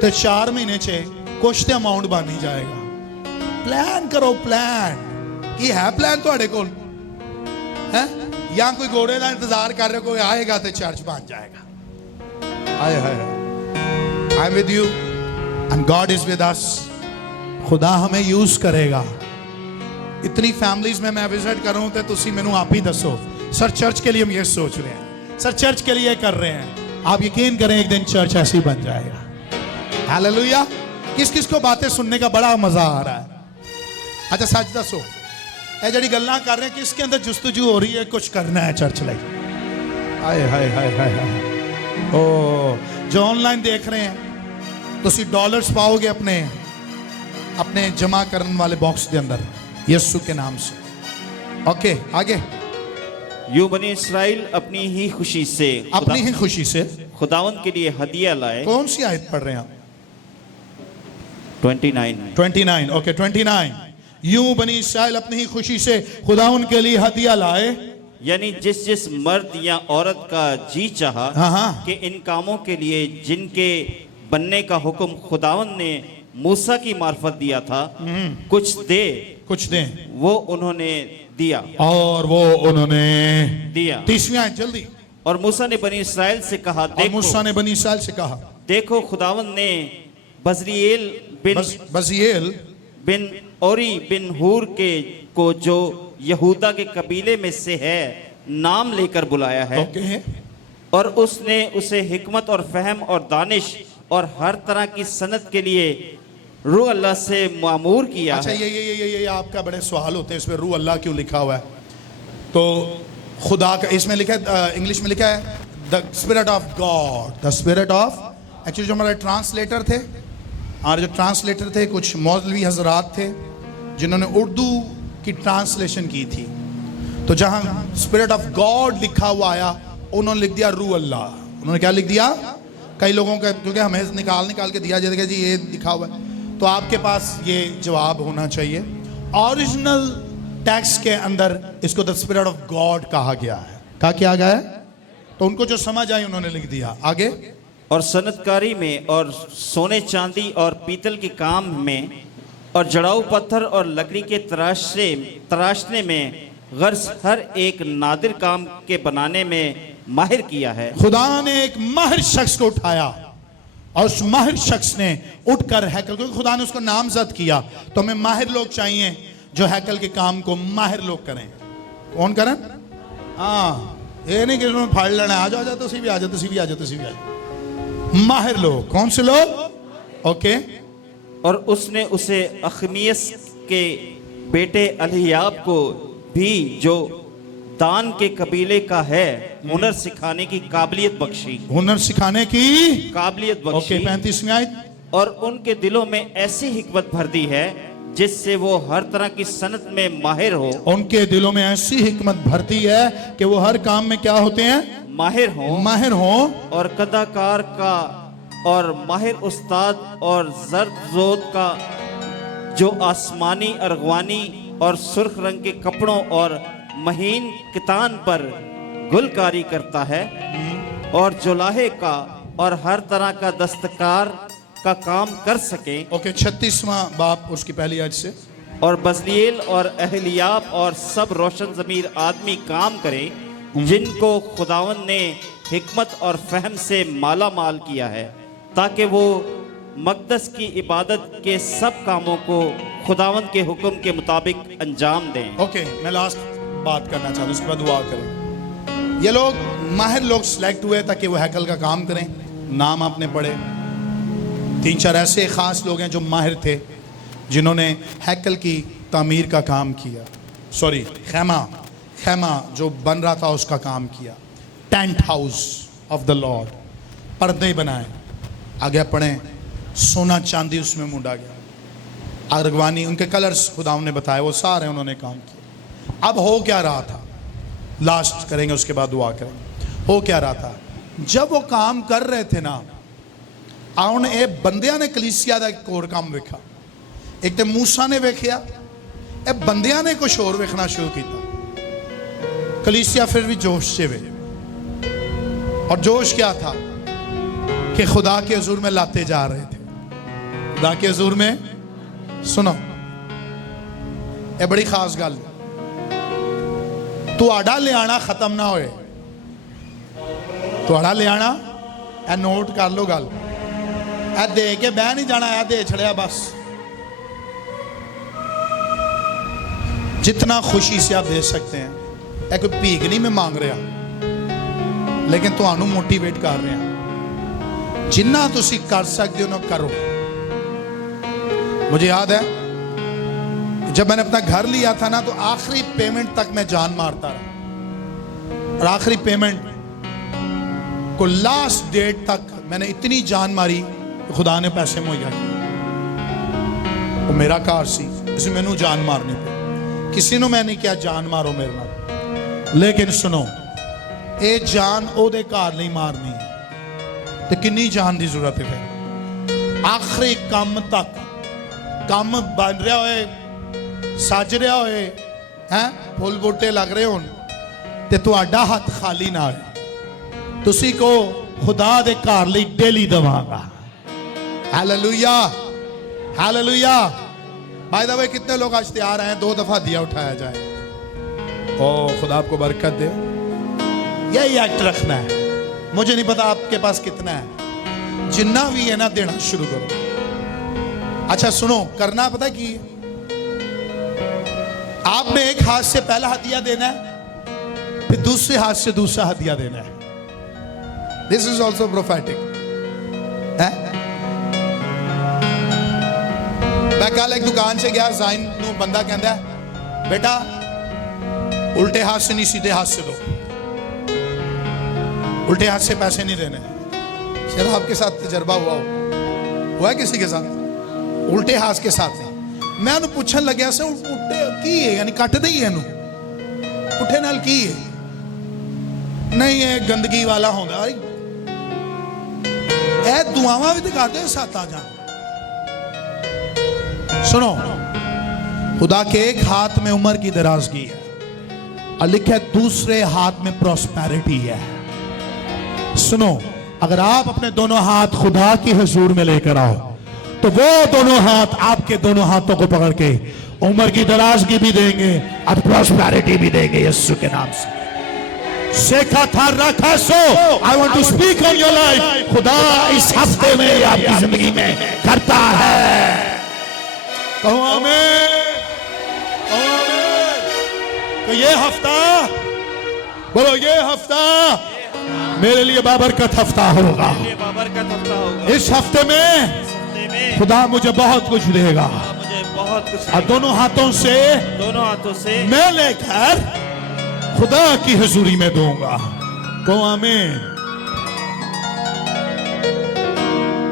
तो 4 महीने चे कुछ तो अमाउंट बन ही जाएगा। प्लान करो, प्लान की है प्लान थोड़े को है या कोई घोड़े का इंतजार कर रहे, कोई आएगा तो चर्च बन जाएगा। आए हाय, I am with you and God is with us. खुदा हमें यूज करेगा। इतनी फैमिलीज में मैं विजिट करूं तो तुसी मैनू आप ही दसो सर चर्च के लिए हम ये सोच रहे हैं, सर चर्च के लिए कर रहे हैं। आप यकीन करें एक दिन चर्च ऐसी बन जाएगा। हालेलुया। किस किस को बातें सुनने का बड़ा मजा आ रहा है? अच्छा सच दसो, ये जड़ी गल्लां कर रहे हैं किसके अंदर जुस्तजू हो रही है कुछ करना है चर्च लाई? हाय हाय हाय हाय हाय। ओ जो ऑनलाइन देख रहे हैं तुसी डॉलर्स पाओगे अपने अपने जमा करने वाले बॉक्स के अंदर यीशु के नाम से। ओके आगे। यूं बनी इस्राएल अपनी ही खुशी से, अपनी ही खुशी से खुदावंद के लिए हदिया लाए। कौन सी आयत पढ़ रहे हैं आप? 29। ओके 29। यूं बनी इस्राएल अपनी ही खुशी से खुदावंद के लिए हदिया लाए। यानी जिस जिस मर्द या औरत का जी चाहा हाँ। कि इन कामों के लिए जिनके बनने का हुक्म खुदावंद ने मूसा की मार्फत दिया था कुछ दे, वो उन्होंने दिया। और वो उन्होंने दिया। 30वीं आयत जल्दी। और मूसा ने बनी इस्राएल से कहा, मूसा ने बनी इस्राएल से कहा, देखो खुदावंद ने बजरिएल बिन औरी बिन हूर के को जो यहूदा के कबीले में से है नाम लेकर बुलाया है। ओके। और उसने उसे हिकमत और फहम और दानिश और हर तरह की सनत के लिए रूह अल्लाह से मामूर किया अच्छा, है। ये आपका बड़े सवाल होते हैं, इसमें रूह अल्लाह क्यों लिखा हुआ है? तो खुदा का इसमें लिखा है, इंग्लिश में लिखा है the spirit of God, the spirit of. Actually जो हमारे ट्रांसलेटर थे, हमारे जो ट्रांसलेटर थे, कुछ मौलवी हजरात थे जिन्होंने उर्दू की ट्रांसलेशन की थी, तो जहां स्पिरिट ऑफ गॉड लिखा हुआ आया, उन्होंने लिख दिया रूह अल्लाह। उन्होंने क्या लिख दिया? कई लोगों का, क्योंकि हमें निकाल के दिया जाएगा जी ये लिखा हुआ है, तो आपके पास ये जवाब होना चाहिए। ओरिजिनल टेक्स्ट के अंदर इसको द स्पिरिट ऑफ गॉड कहा गया है। कहा क्या गया है? तो उनको जो समझ आई उन्होंने लिख दिया। आगे। और सनतकारी में और सोने चांदी और पीतल के काम में और जड़ाऊ पत्थर और लकड़ी के तराशने में गर्ज हर एक नादिर काम के बनाने में माहिर किया है। खुदा ने एक माहिर शख्स को उठाया और उस माहिर शख्स ने उठकर हैकल, क्योंकि खुदा ने उसको नामजद किया, तो हमें माहिर लोग चाहिए जो हैकल के काम को माहिर लोग करें। कौन करें? हाँ, ये नहीं कि उन्होंने फाड़ लेना, आ जाओ तुसी भी आ जाओ, तुसी भी आ जाओ, तुसी भी आ जाओ। माहिर लोग। कौन से लोग? ओके। और उसने उसे अखमियस के बेटे अलियाब को भी, जो दान के कबीले का है, हुनर सिखाने की काबिलियत बख्शी। हुनर सिखाने की काबिलियत ओके। बख्शी। 35वीं आयत। और उनके दिलों में ऐसी हिकमत भर दी है जिससे वो हर तरह की सनत में माहिर हो। उनके दिलों में ऐसी हिकमत भरती है कि वो हर काम में क्या होते हैं? माहिर हो। माहिर हो। और कदाकार का और माहिर उस्ताद और जर्द जोत का, जो आसमानी अरगवानी और सुर्ख रंग के कपड़ों और महीन कितान पर गुलकारी करता है, और जुलाहे का और हर तरह का दस्तकार का काम कर सके। ओके। 36वां बाप उसकी पहली आयत से। और बजलील और अहलियाब और सब रोशन ज़मीर आदमी काम करें जिनको खुदावन ने हिकमत और फहम से माला माल किया है, ताकि वो मकदस की इबादत के सब कामों को खुदावन के हुक्म के मुताबिक अंजाम दें। ओके, मैं लास्ट बात करना चाहता हूँ, उसके बाद दुआ करें। ये लोग माहिर लोग सिलेक्ट हुए ताकि वो हैकल का काम करें। नाम आपने पढ़े, 3-4 ऐसे खास लोग हैं जो माहिर थे, जिन्होंने हैकल की तामीर का काम किया। सॉरी, खैमा जो बन रहा था उसका काम किया। Tent house of the Lord, पर्दे बनाए। आगे पढ़ें, सोना चांदी उसमें मुंडा गया। अरगवानी, उनके कलर्स खुदा ने बताए, वो सारे उन्होंने काम किया। अब हो क्या रहा था, लास्ट करेंगे, उसके बाद दुआ करेंगे। हो क्या रहा था? जब वो काम कर रहे थे ना, आउन ए बंदियां ने कलीसिया का एक होर काम वेखा। एक तो मूसा ने वेखिया, ए बंदियां ने कुछ होर वेखना शुरू किया। कलीसिया फिर भी जोश से वे, और जोश क्या था कि खुदा के हुजूर में लाते जा रहे थे। खुदा के हुजूर में, सुनो ये बड़ी खास गल, तुहाडा लियाना खत्म ना होए। तुहाडा लियाना, ए नोट कर लो गल, ए दे के बह नहीं जाना, ए दे छड़िया बस। जितना खुशी से आप दे सकते हैं, ए कोई भीख नहीं मैं मांग रहा, लेकिन तुहानू मोटिवेट कर रहे हैं। जिन्ना तुसी कर सकते हो ना करो। मुझे याद है जब मैंने अपना घर लिया था ना, तो आखिरी पेमेंट तक मैं जान मारता रहा, और आखिरी पेमेंट को लास्ट डेट तक मैंने इतनी जान मारी कि खुदा ने पैसे मुहैया किए। वो मेरा कार सी, इसमें मैनू जान मारनी पई। किसी ने मैं नहीं किया जान मारो मेरे नाल, लेकिन सुनो, ये जान ओदे कार नहीं मारनी तो किन्नी जान की जरूरत है। आखिरी काम तक, काम बन रहा होए, सज रहा होए, हैं फुल बूटे लग रहे हो, ते तुहाडा हाथ खाली ना होए, तुसी को खुदा दे घर लई डेली दवांगा। Hallelujah, hallelujah. By the way, कितने लोग आज तैयार हैं 2 दफा दिया उठाया जाए? ओ खुदा आपको बरकत दे। यही एक्ट रखना है। मुझे नहीं पता आपके पास कितना है, जितना भी है ना देना शुरू करो। अच्छा सुनो, करना पता की आपने एक हाथ से पहला हदिया देना है, फिर दूसरे हाथ से दूसरा हदिया देना है। This is also prophetic. मैं कल एक दुकान से गया, जाइन नू बंदा कहता है बेटा उल्टे हाथ से नहीं सीधे हाथ से दो, उल्टे हाथ से पैसे नहीं देने। शायद आपके साथ तजर्बा हुआ है किसी के साथ, उल्टे हाथ के साथ नहीं। मैं उन्हें पूछन लग्या से उल्टे की है, यानी कट दी है पुठे नाल की है? नहीं ये गंदगी वाला होगा। ए दुआवां भी दिखाते हैं साथ आ जा। सुनो, खुदा के एक हाथ में उम्र की दराजगी है और लिखे दूसरे हाथ में प्रॉस्पेरिटी है। सुनो, अगर आप अपने दोनों हाथ खुदा की हुजूर में लेकर आओ तो वो दोनों हाथ आपके दोनों हाथों को पकड़ के उम्र की दराजगी भी देंगे और प्रॉस्पेरिटी भी देंगे यीशु के नाम से। शेखा था रखा so I want to speak on your life. खुदा इस हफ्ते में आपकी जिंदगी में करता है। कहो आमीन, कहो आमीन। तो ये हफ्ता, बोलो ये हफ्ता मेरे लिए बाबरकत हफ्ता होगा। इस हफ्ते में खुदा मुझे बहुत कुछ देगा और दोनों हाथों से मैं लेकर खुदा की हुजूरी में दूंगा। तो आमीन।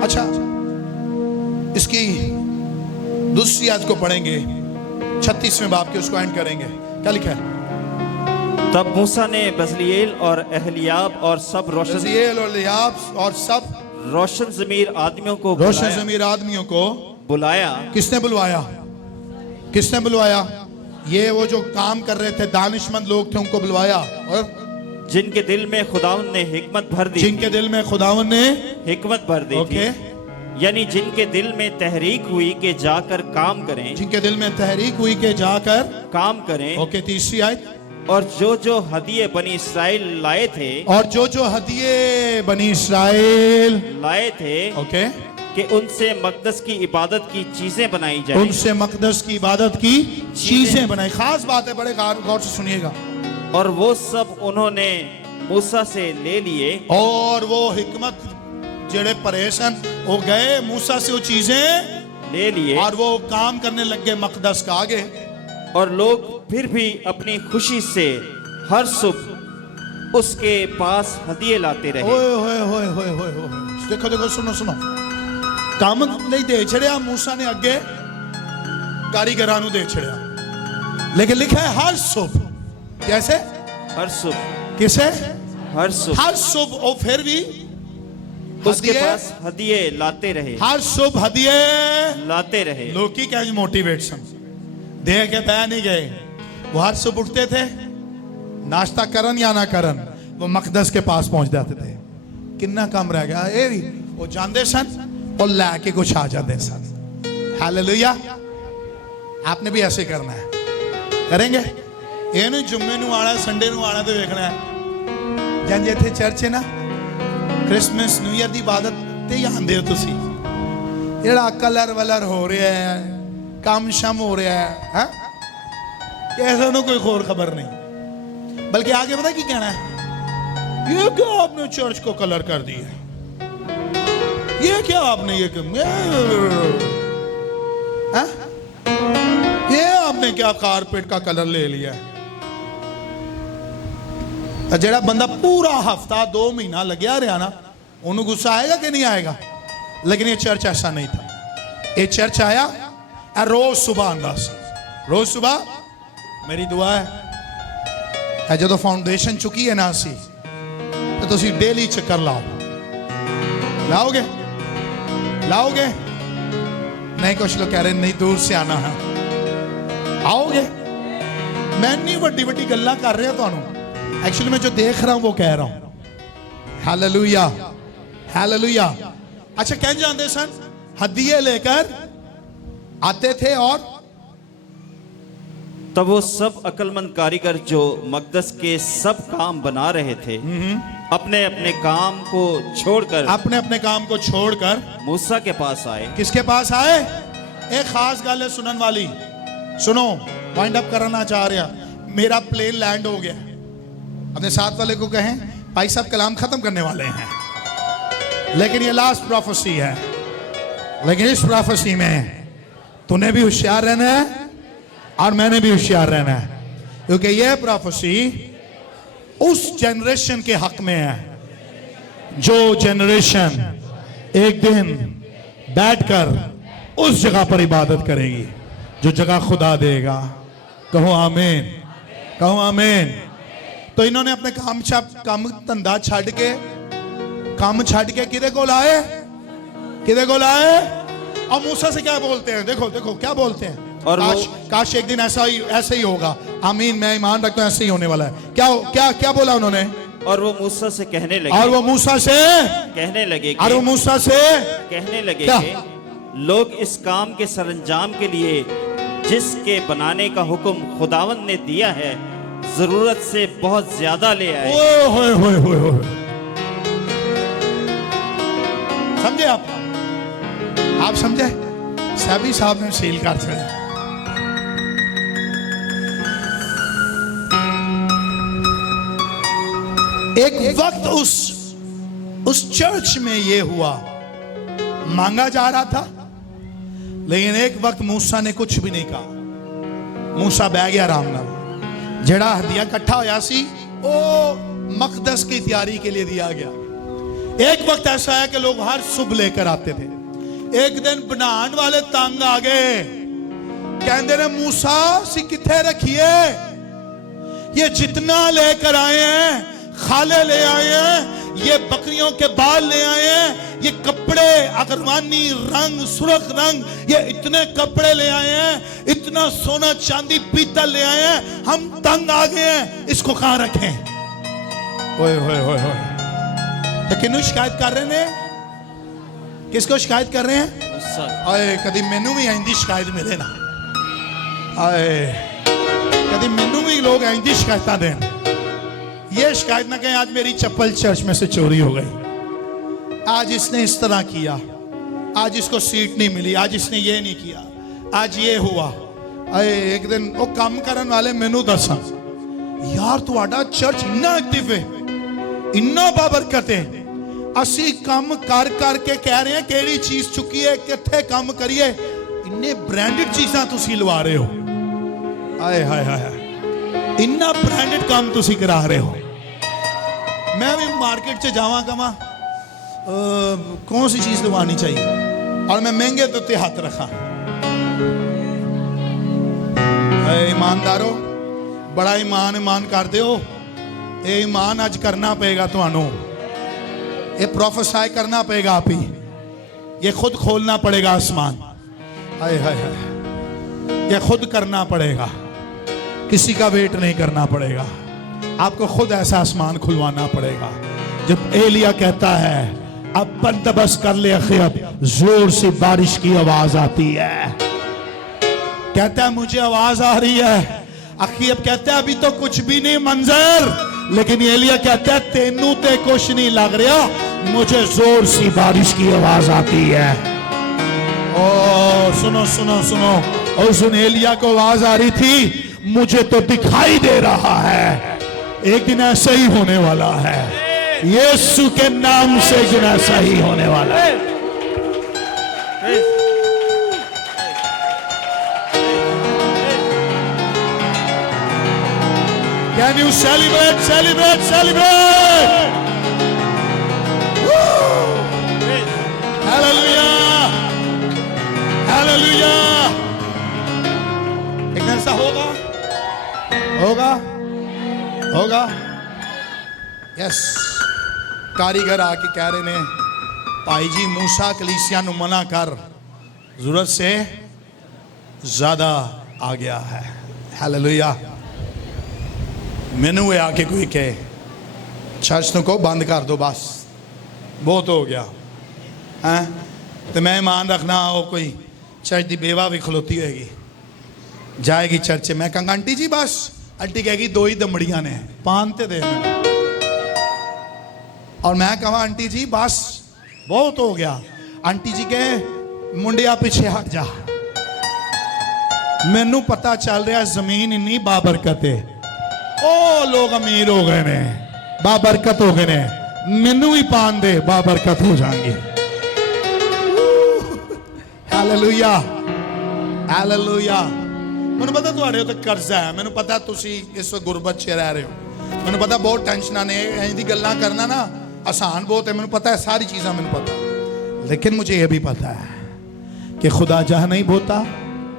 अच्छा, इसकी दूसरी आयत को पढ़ेंगे, 36वें बाब के, उसको एंड करेंगे। क्या लिखा है? तब मूसा ने बजलीएल और अहलियाब और सब रोशन ज़मीर आदमियों को बुलाया। किसने बुलवाया? किसने बुलवाया? ये वो जो काम कर रहे थे दानिशमंद लोग थे, उनको बुलवाया। और जिनके दिल में खुदावंद ने हिकमत भर दी, जिनके दिल में खुदावंद ने हिकमत भर दी थी, यानी जिनके दिल में तहरीक हुई कि जाकर काम करें, जिनके दिल में तहरीक हुई कि जाकर काम करें। ओके, तीसरी आयत। और जो हदिये बनी इसराइल लाए थे, और जो हदिये बनी इसराइल लाए थे, ओके, कि उनसे मकदस की इबादत की चीजें बनाई जाए, उनसे मकदस की इबादत की चीजें बनाई। खास बात है, बड़े गौर से सुनिएगा। और वो सब उन्होंने मूसा से ले लिए। और वो हिकमत जेड़े परेशान हो गए, मूसा से वो चीजें ले लिए और वो काम करने लग गए मकदस का आगे। और लोग फिर भी अपनी खुशी से हर सुबह उसके पास हदिये लाते रहे। ओए होए होए होए होए होए, देखो देखो, सुनो सुनो, काम नहीं दे छड़िया मूसा ने अगे कारीगरां नूं दे छड़िया, लेकिन लिखा है हर सुबह। कैसे? हर सुबह। किसे? हर सुबह। हर सुबह। और फिर भी उसके पास हदिये लाते रहे, हर सुबह हदिये लाते रहे। लोग की क्या मोटिवेशन दे के बह नहीं गए। वो हर सुबह उठते थे, नाश्ता करन या ना करन, वो मकदस के पास पहुंच जाते थे। कितना कम रह गया ये भी, वो जानते सन और लैके कुछ आ जाते सन। हालेलुया। आपने भी ऐसे करना है, करेंगे? ये नहीं जुम्मे नू आना, संडे नू आना तो देखना है। जंजे थे चर्च है ना, क्रिसमस न्यू ईयर की इबादत ते आंदे हो तुसी, जेड़ा कलर वलर हो रहा है, काम शम हो रहा है, ऐसा ना कोई और खबर नहीं। बल्कि आगे पता की कहना है, ये क्या आपने चर्च को कलर कर दिया, ये क्या आपने ये आपने क्या कारपेट का कलर ले लिया है। जेड़ा बंदा पूरा हफ्ता 2 महीना लग्या रहा ना, उन्हें गुस्सा आएगा कि नहीं आएगा? लेकिन ये चर्च ऐसा नहीं था। ये चर्च आया रोज सुबह आंदा, रोज सुबह। मेरी दुआ है जो फाउंडेशन चुकी है ना सी, तो तुसी डेली चक्कर लाओ। लाओगे? लाओगे? नहीं, कुछ लोग कह रहे नहीं दूर से आना है। आओगे? मैं नहीं वड्डी वड्डी गल्ला कर रहा थानू, एक्चुअली मैं जो देख रहा हूं वो कह रहा हूं। Hallelujah, hallelujah. अच्छा, कह जानते सन हदिये लेकर आते थे। और तब वो सब अक्लमंद कारीगर जो मकदस के सब काम बना रहे थे, अपने अपने काम को छोड़कर मूसा के पास आए। किसके पास आए? एक खास गल है सुनन वाली, सुनो। वाइंड अप कराना चाह रहा, मेरा प्लेन लैंड हो गया। अपने साथ वाले को कहें भाई साहब कलाम खत्म करने वाले हैं, लेकिन ये लास्ट प्रोफेसी है। लेकिन इस प्रोफेसी में तूने भी होशियार रहना है और मैंने भी होशियार रहना है, क्योंकि यह प्रोफेसी उस जनरेशन के हक में है जो जनरेशन एक दिन बैठकर उस जगह पर इबादत करेगी जो जगह खुदा देगा। कहो आमीन, कहो आमीन। तो इन्होंने अपने काम धंधा छड़ के किधे को लाए, किधे को लाए? और मूसा से क्या बोलते हैं? देखो देखो क्या बोलते हैं। और काश एक दिन ऐसा ही होगा। आमीन, मैं ईमान रखता हूं ऐसे ही होने वाला है। क्या क्या क्या बोला उन्होंने? और वो मूसा से कहने लगे, और वो मूसा से कहने लगे, और वो मूसा से कहने लगे क्या? कि लोग इस काम के सरंजाम के लिए जिसके बनाने का हुक्म खुदावन ने दिया है जरूरत से बहुत ज्यादा ले आए। ओए समझे आप समझे? सभी साहब ने सील कर छड़े। एक वक्त उस चर्च में ये हुआ, मांगा जा रहा था, लेकिन एक वक्त मूसा ने कुछ भी नहीं कहा। मूसा बह गया आराम नाल। जेड़ा हदिया इकट्ठा होया सी ओ मकदस की तैयारी के लिए दिया गया। एक वक्त ऐसा है कि लोग हर सुबह लेकर आते थे। एक दिन बनान वाले तंग आ गए, कहते ने मूसा सी किथे रखिए, ये जितना लेकर आए हैं खाले ले आए हैं, ये बकरियों के बाल ले आए हैं, ये कपड़े अगरवानी रंग सुर्ख रंग, ये इतने कपड़े ले आए हैं, इतना सोना चांदी पीतल ले आए हैं, हम तंग आ गए हैं, इसको कहां रखें? ओए होए होए होए, तो किन्नू शिकायत कर रहे हैं? किसको शिकायत कर रहे हैं? आए कदी मैनू भी आइंदी शिकायत मिले ना, आए कदी मैनू भी लोग आइंदी शिकायत दें। ये शिकायत ना कहें आज मेरी चप्पल चर्च में से चोरी हो गई, आज इसने इस तरह किया, आज इसको सीट नहीं मिली, आज इसने ये नहीं किया, आज ये हुआ। अरे एक दिन वो काम करने वाले मैनू दसा यार तुहाडा चर्च इन्ना एक्टिव है, इन्ना बाबरकत है, असी काम कर करके कह रहे हैं केड़ी चीज चुकी है, किथे काम करिए, इन्ने ब्रांडेड चीज़ां तुसी लवा रहे हो। आए हाय हाय, इन्ना ब्रांडेड काम तुसी करा रहे हो। मैं भी मार्केट से जावा कमा कौन सी चीज लवानी चाहिए, और मैं महंगे तो हाथ रखा। ईमानदारो बड़ा ईमान करते हो, ये ईमान अज करना पेगा तुहानू, ये प्रोफेसाई करना पेगा आप ही, ये खुद खोलना पड़ेगा आसमान। हाय हाय हाय, ये खुद करना पड़ेगा, किसी का वेट नहीं करना पड़ेगा, आपको खुद ऐसा आसमान खुलवाना पड़ेगा। जब एलिया कहता है अब बंदोबस्त कर ले अखियब, जोर से बारिश की आवाज आती है, कहता है मुझे आवाज आ रही है। अखियब कहता है अभी तो कुछ भी नहीं मंजर, लेकिन एलिया कहता है तेनू ते कुछ नहीं लग रहा, मुझे जोर सी बारिश की आवाज आती है। ओ सुनो सुनो सुनो, और सुन एलिया को आवाज आ रही थी, मुझे तो दिखाई दे रहा है एक दिन ऐसा ही होने वाला है, यीशु के नाम से एक दिन ऐसा ही होने वाला है। Can you celebrate, celebrate, celebrate? Hallelujah, hallelujah। एक दिन ऐसा होगा, होगा, होगा। यस, कारीगर आके कह रहे ने भाई जी मूसा कलीसिया नु मना कर, जरूरत से ज्यादा आ गया है। हालेलुया। मैनू ये आके कोई कहे चर्च को बंद कर दो, बस बहुत हो गया है, तो मैं ईमान रखना हो कोई चर्च की बेवा भी खलोती होगी, जाएगी चर्च, मैं कहूँगा आंटी जी बस, आंटी कहेगी दो ही दमड़ियां ने पान ते दे, और मैं कहा आंटी जी बस बहुत हो गया, आंटी जी कहे मुंडिया पीछे हट जा, मैनू पता चल रहा जमीन इन्नी बाबरकत है, ओ लोग अमीर हो गए ने, बाबरकत हो गए ने, मैनू भी पान दे, बाबरकत हो जाएंगे। Hallelujah hallelujah. मैनू पता तुहाडे उत्ते कर्जा है, मैनू पता तुसी इस वक्त गुरबत च रह रहे हो, मैनू पता बहुत टेंशनां ने, इंज दी गल्लां करना ना आसान बहुत है, मैनू पता है, सारी चीज़ां मैनू पता, लेकिन मुझे यह भी पता है कि खुदा जहां नहीं बोता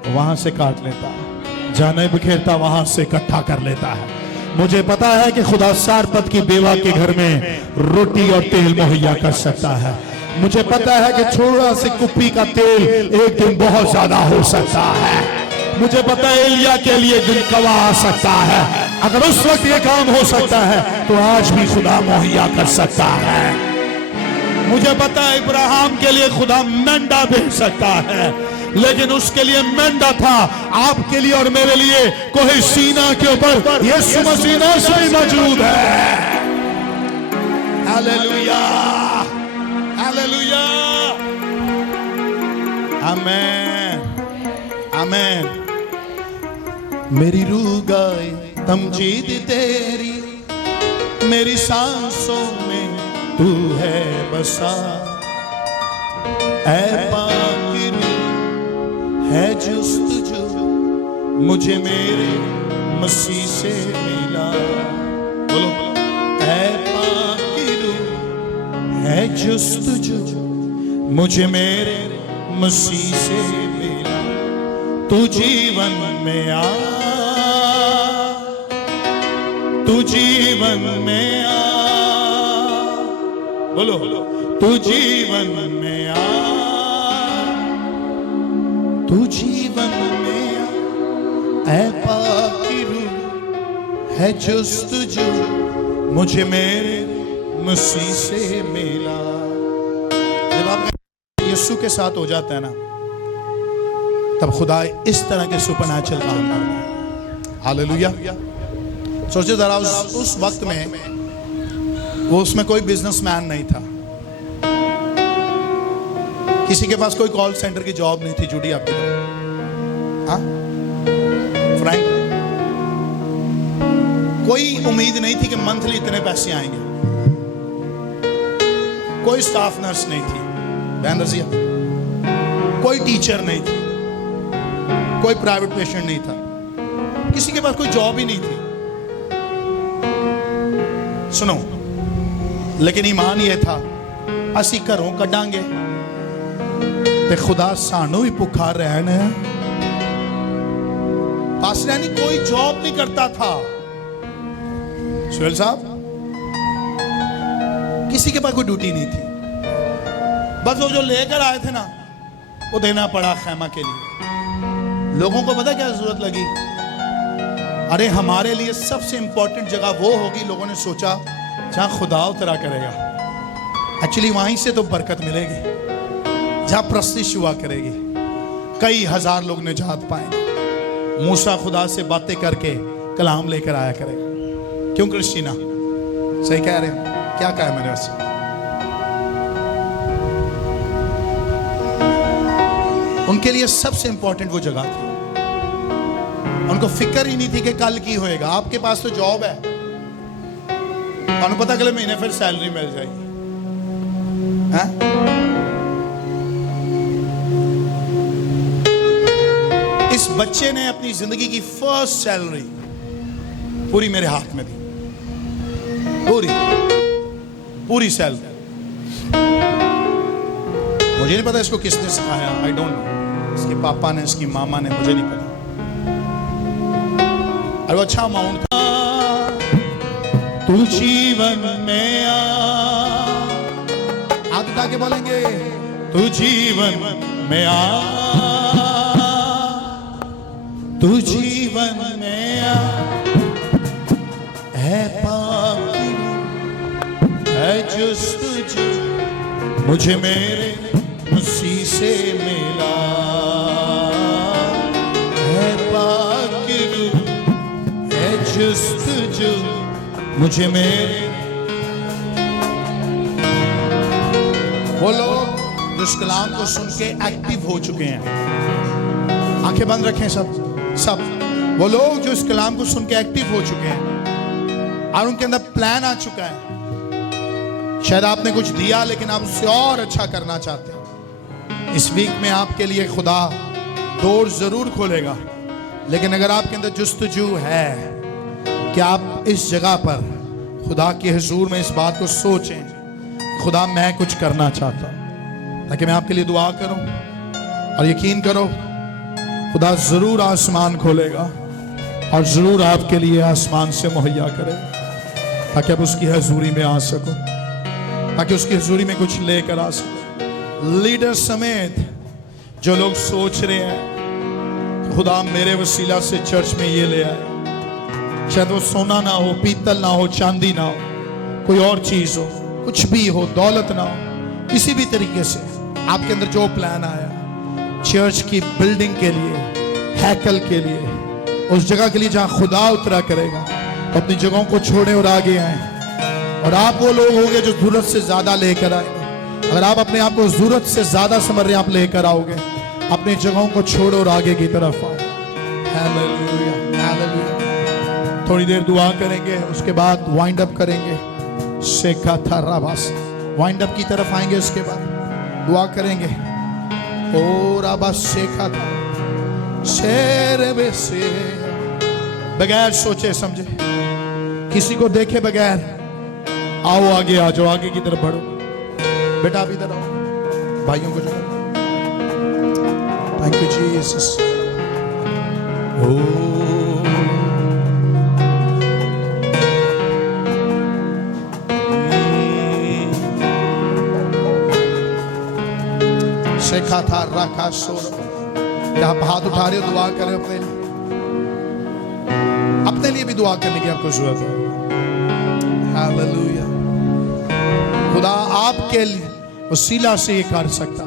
वहां से काट लेता, जहां नहीं बिखेरता वहां से इकट्ठा कर लेता है। मुझे पता है कि खुदा सारपत की बेवा के घर में रोटी और तेल मुहैया कर सकता है। मुझे पता है कि थोड़ा सी कुप्पी का तेल एक दिन बहुत ज्यादा हो सकता है। मुझे पता है एलिया के लिए दिन कवा आ सकता है। अगर उस वक्त ये काम हो सकता है तो आज भी खुदा मुहैया कर सकता है। मुझे पता है इब्राहिम के लिए खुदा मेंढा भेज सकता है, लेकिन उसके लिए मेंढा था, आपके लिए और मेरे लिए कोई सीना के ऊपर यीशु मसीह ही मौजूद है। हालेलुया हालेलुया आमीन आमीन। मेरी रूह गाए तमजीद तेरी, मेरी सांसों में तू है बसा, ऐ पाकी रूह है जुस्तजू मुझे मेरे मसीह से मिला। बोलो ऐ पाकी रूह है जुस्तजू मुझे मेरे मसीह से मिला। तू जीवन में आ, तू जीवन में आ, बोलो तू जीवन में आ, तू जीवन में आ, ऐ पाकी रूह है जुस्तजू मुझे मेरे मसीह से मिला। जब आप यीशु के साथ हो जाता है ना, तब खुदा इस तरह के सुपरनैचुरल काम करता है। हालेलुया। सोचिए जरा उस वक्त में वो उसमें कोई बिजनेसमैन नहीं था, किसी के पास कोई कॉल सेंटर की जॉब नहीं थी जुड़ी आपकी। हाँ फ्रैंक, कोई उम्मीद नहीं थी कि मंथली इतने पैसे आएंगे। कोई स्टाफ नर्स नहीं थी बहन रजिया, कोई टीचर नहीं थी, कोई प्राइवेट पेशेंट नहीं था, किसी के पास कोई जॉब ही नहीं थी। सुनो, लेकिन ईमान यह था असी घरों कढ़ांगे ते खुदा सानू भी भुखा रहना। पासरा नहीं कोई जॉब नहीं करता था। सुहेल साहब, किसी के पास कोई ड्यूटी नहीं थी, बस वो जो लेकर आए थे ना वो देना पड़ा खैमा के लिए। लोगों को पता क्या जरूरत लगी? अरे हमारे लिए सबसे इंपॉर्टेंट जगह वो होगी, लोगों ने सोचा जहां खुदा उतरा करेगा। एक्चुअली वहीं से तो बरकत मिलेगी, जहां प्रस्तिश हुआ करेगी। कई हजार लोग निजात पाएंगे। मूसा खुदा से बातें करके कलाम लेकर आया करेगा। क्यों क्रिस्टीना, सही कह रहे हैं? क्या कहा मेरे से? उनके लिए सबसे इंपॉर्टेंट वो जगह थी। उनको फिक्र ही नहीं थी कि कल की होएगा। आपके पास तो जॉब है, आपको पता अगले महीने फिर सैलरी मिल जाएगी। है? इस बच्चे ने अपनी जिंदगी की फर्स्ट सैलरी पूरी मेरे हाथ में दी, पूरी पूरी सैलरी। मुझे नहीं पता इसको किसने सिखाया, आई डोंट नो। इसके पापा ने, इसकी मामा ने, मुझे नहीं पता। और वो अच्छा अमाउंट था। तू जीवन में आ, हाथ उठा के बोलेंगे तू जीवन में आ, तू जीवन में आ, है पापी है जुस्तजू मुझे मेरे मसीह से मिला। है पाकी है जुस्तजू मुझे मेरे। वो लोग जिस कलाम को सुन के एक्टिव हो चुके हैं, आंखें बंद रखें सब। सब वो लोग जो इस कलाम को सुन के एक्टिव हो चुके हैं और उनके अंदर प्लान आ चुका है। शायद आपने कुछ दिया लेकिन आप उससे और अच्छा करना चाहते हैं। इस वीक में आपके लिए खुदा डोर जरूर खोलेगा, लेकिन अगर आपके अंदर जुस्तजू है कि आप इस जगह पर खुदा के हुजूर में इस बात को सोचें, खुदा मैं कुछ करना चाहता हूं, ताकि मैं आपके लिए दुआ करूं, और यकीन करो खुदा जरूर आसमान खोलेगा और जरूर आपके लिए आसमान से मुहैया करेगा, ताकि आप उसकी हजूरी में आ सको, ताकि उसकी हजूरी में कुछ लेकर आ सको। लीडर समेत जो लोग सोच रहे हैं खुदा मेरे वसीला से चर्च में ये ले आए, शायद वो सोना ना हो, पीतल ना हो, चांदी ना हो, कोई और चीज हो, कुछ भी हो, दौलत ना हो, किसी भी तरीके से आपके अंदर जो प्लान आया चर्च की बिल्डिंग के लिए, हैकल के लिए, उस जगह के लिए जहां खुदा उतरा करेगा, तो अपनी जगहों को छोड़े और आगे आए। और आप वो लोग होंगे जो जरूरत से ज्यादा लेकर आएंगे। अगर आप अपने आप को जरूरत से ज्यादा समझ रहे आप लेकर आओगे, अपनी जगहों को छोड़ो और आगे की तरफ आओ। Hallelujah, hallelujah. थोड़ी देर दुआ करेंगे, उसके बाद वाइंड अप करेंगे। शेखा था राबास, वाइंड अप की तरफ आएंगे, उसके बाद दुआ करेंगे। ओ राबास शेखा था शेर बे से, बगैर सोचे समझे, किसी को देखे बगैर आओ, आगे आ जाओ, आगे की तरफ बढ़ो। बेटा आप इधर आओ, भाइयों को जो थैंक यू जीसस। शेखा था रखा सोर, आप हाथ उठा रहे हो, दुआ करें अपने लिए, अपने लिए भी दुआ करने की आपको जरूरत है। हालेलुया। खुदा आपके वसीला से ये कर सकता।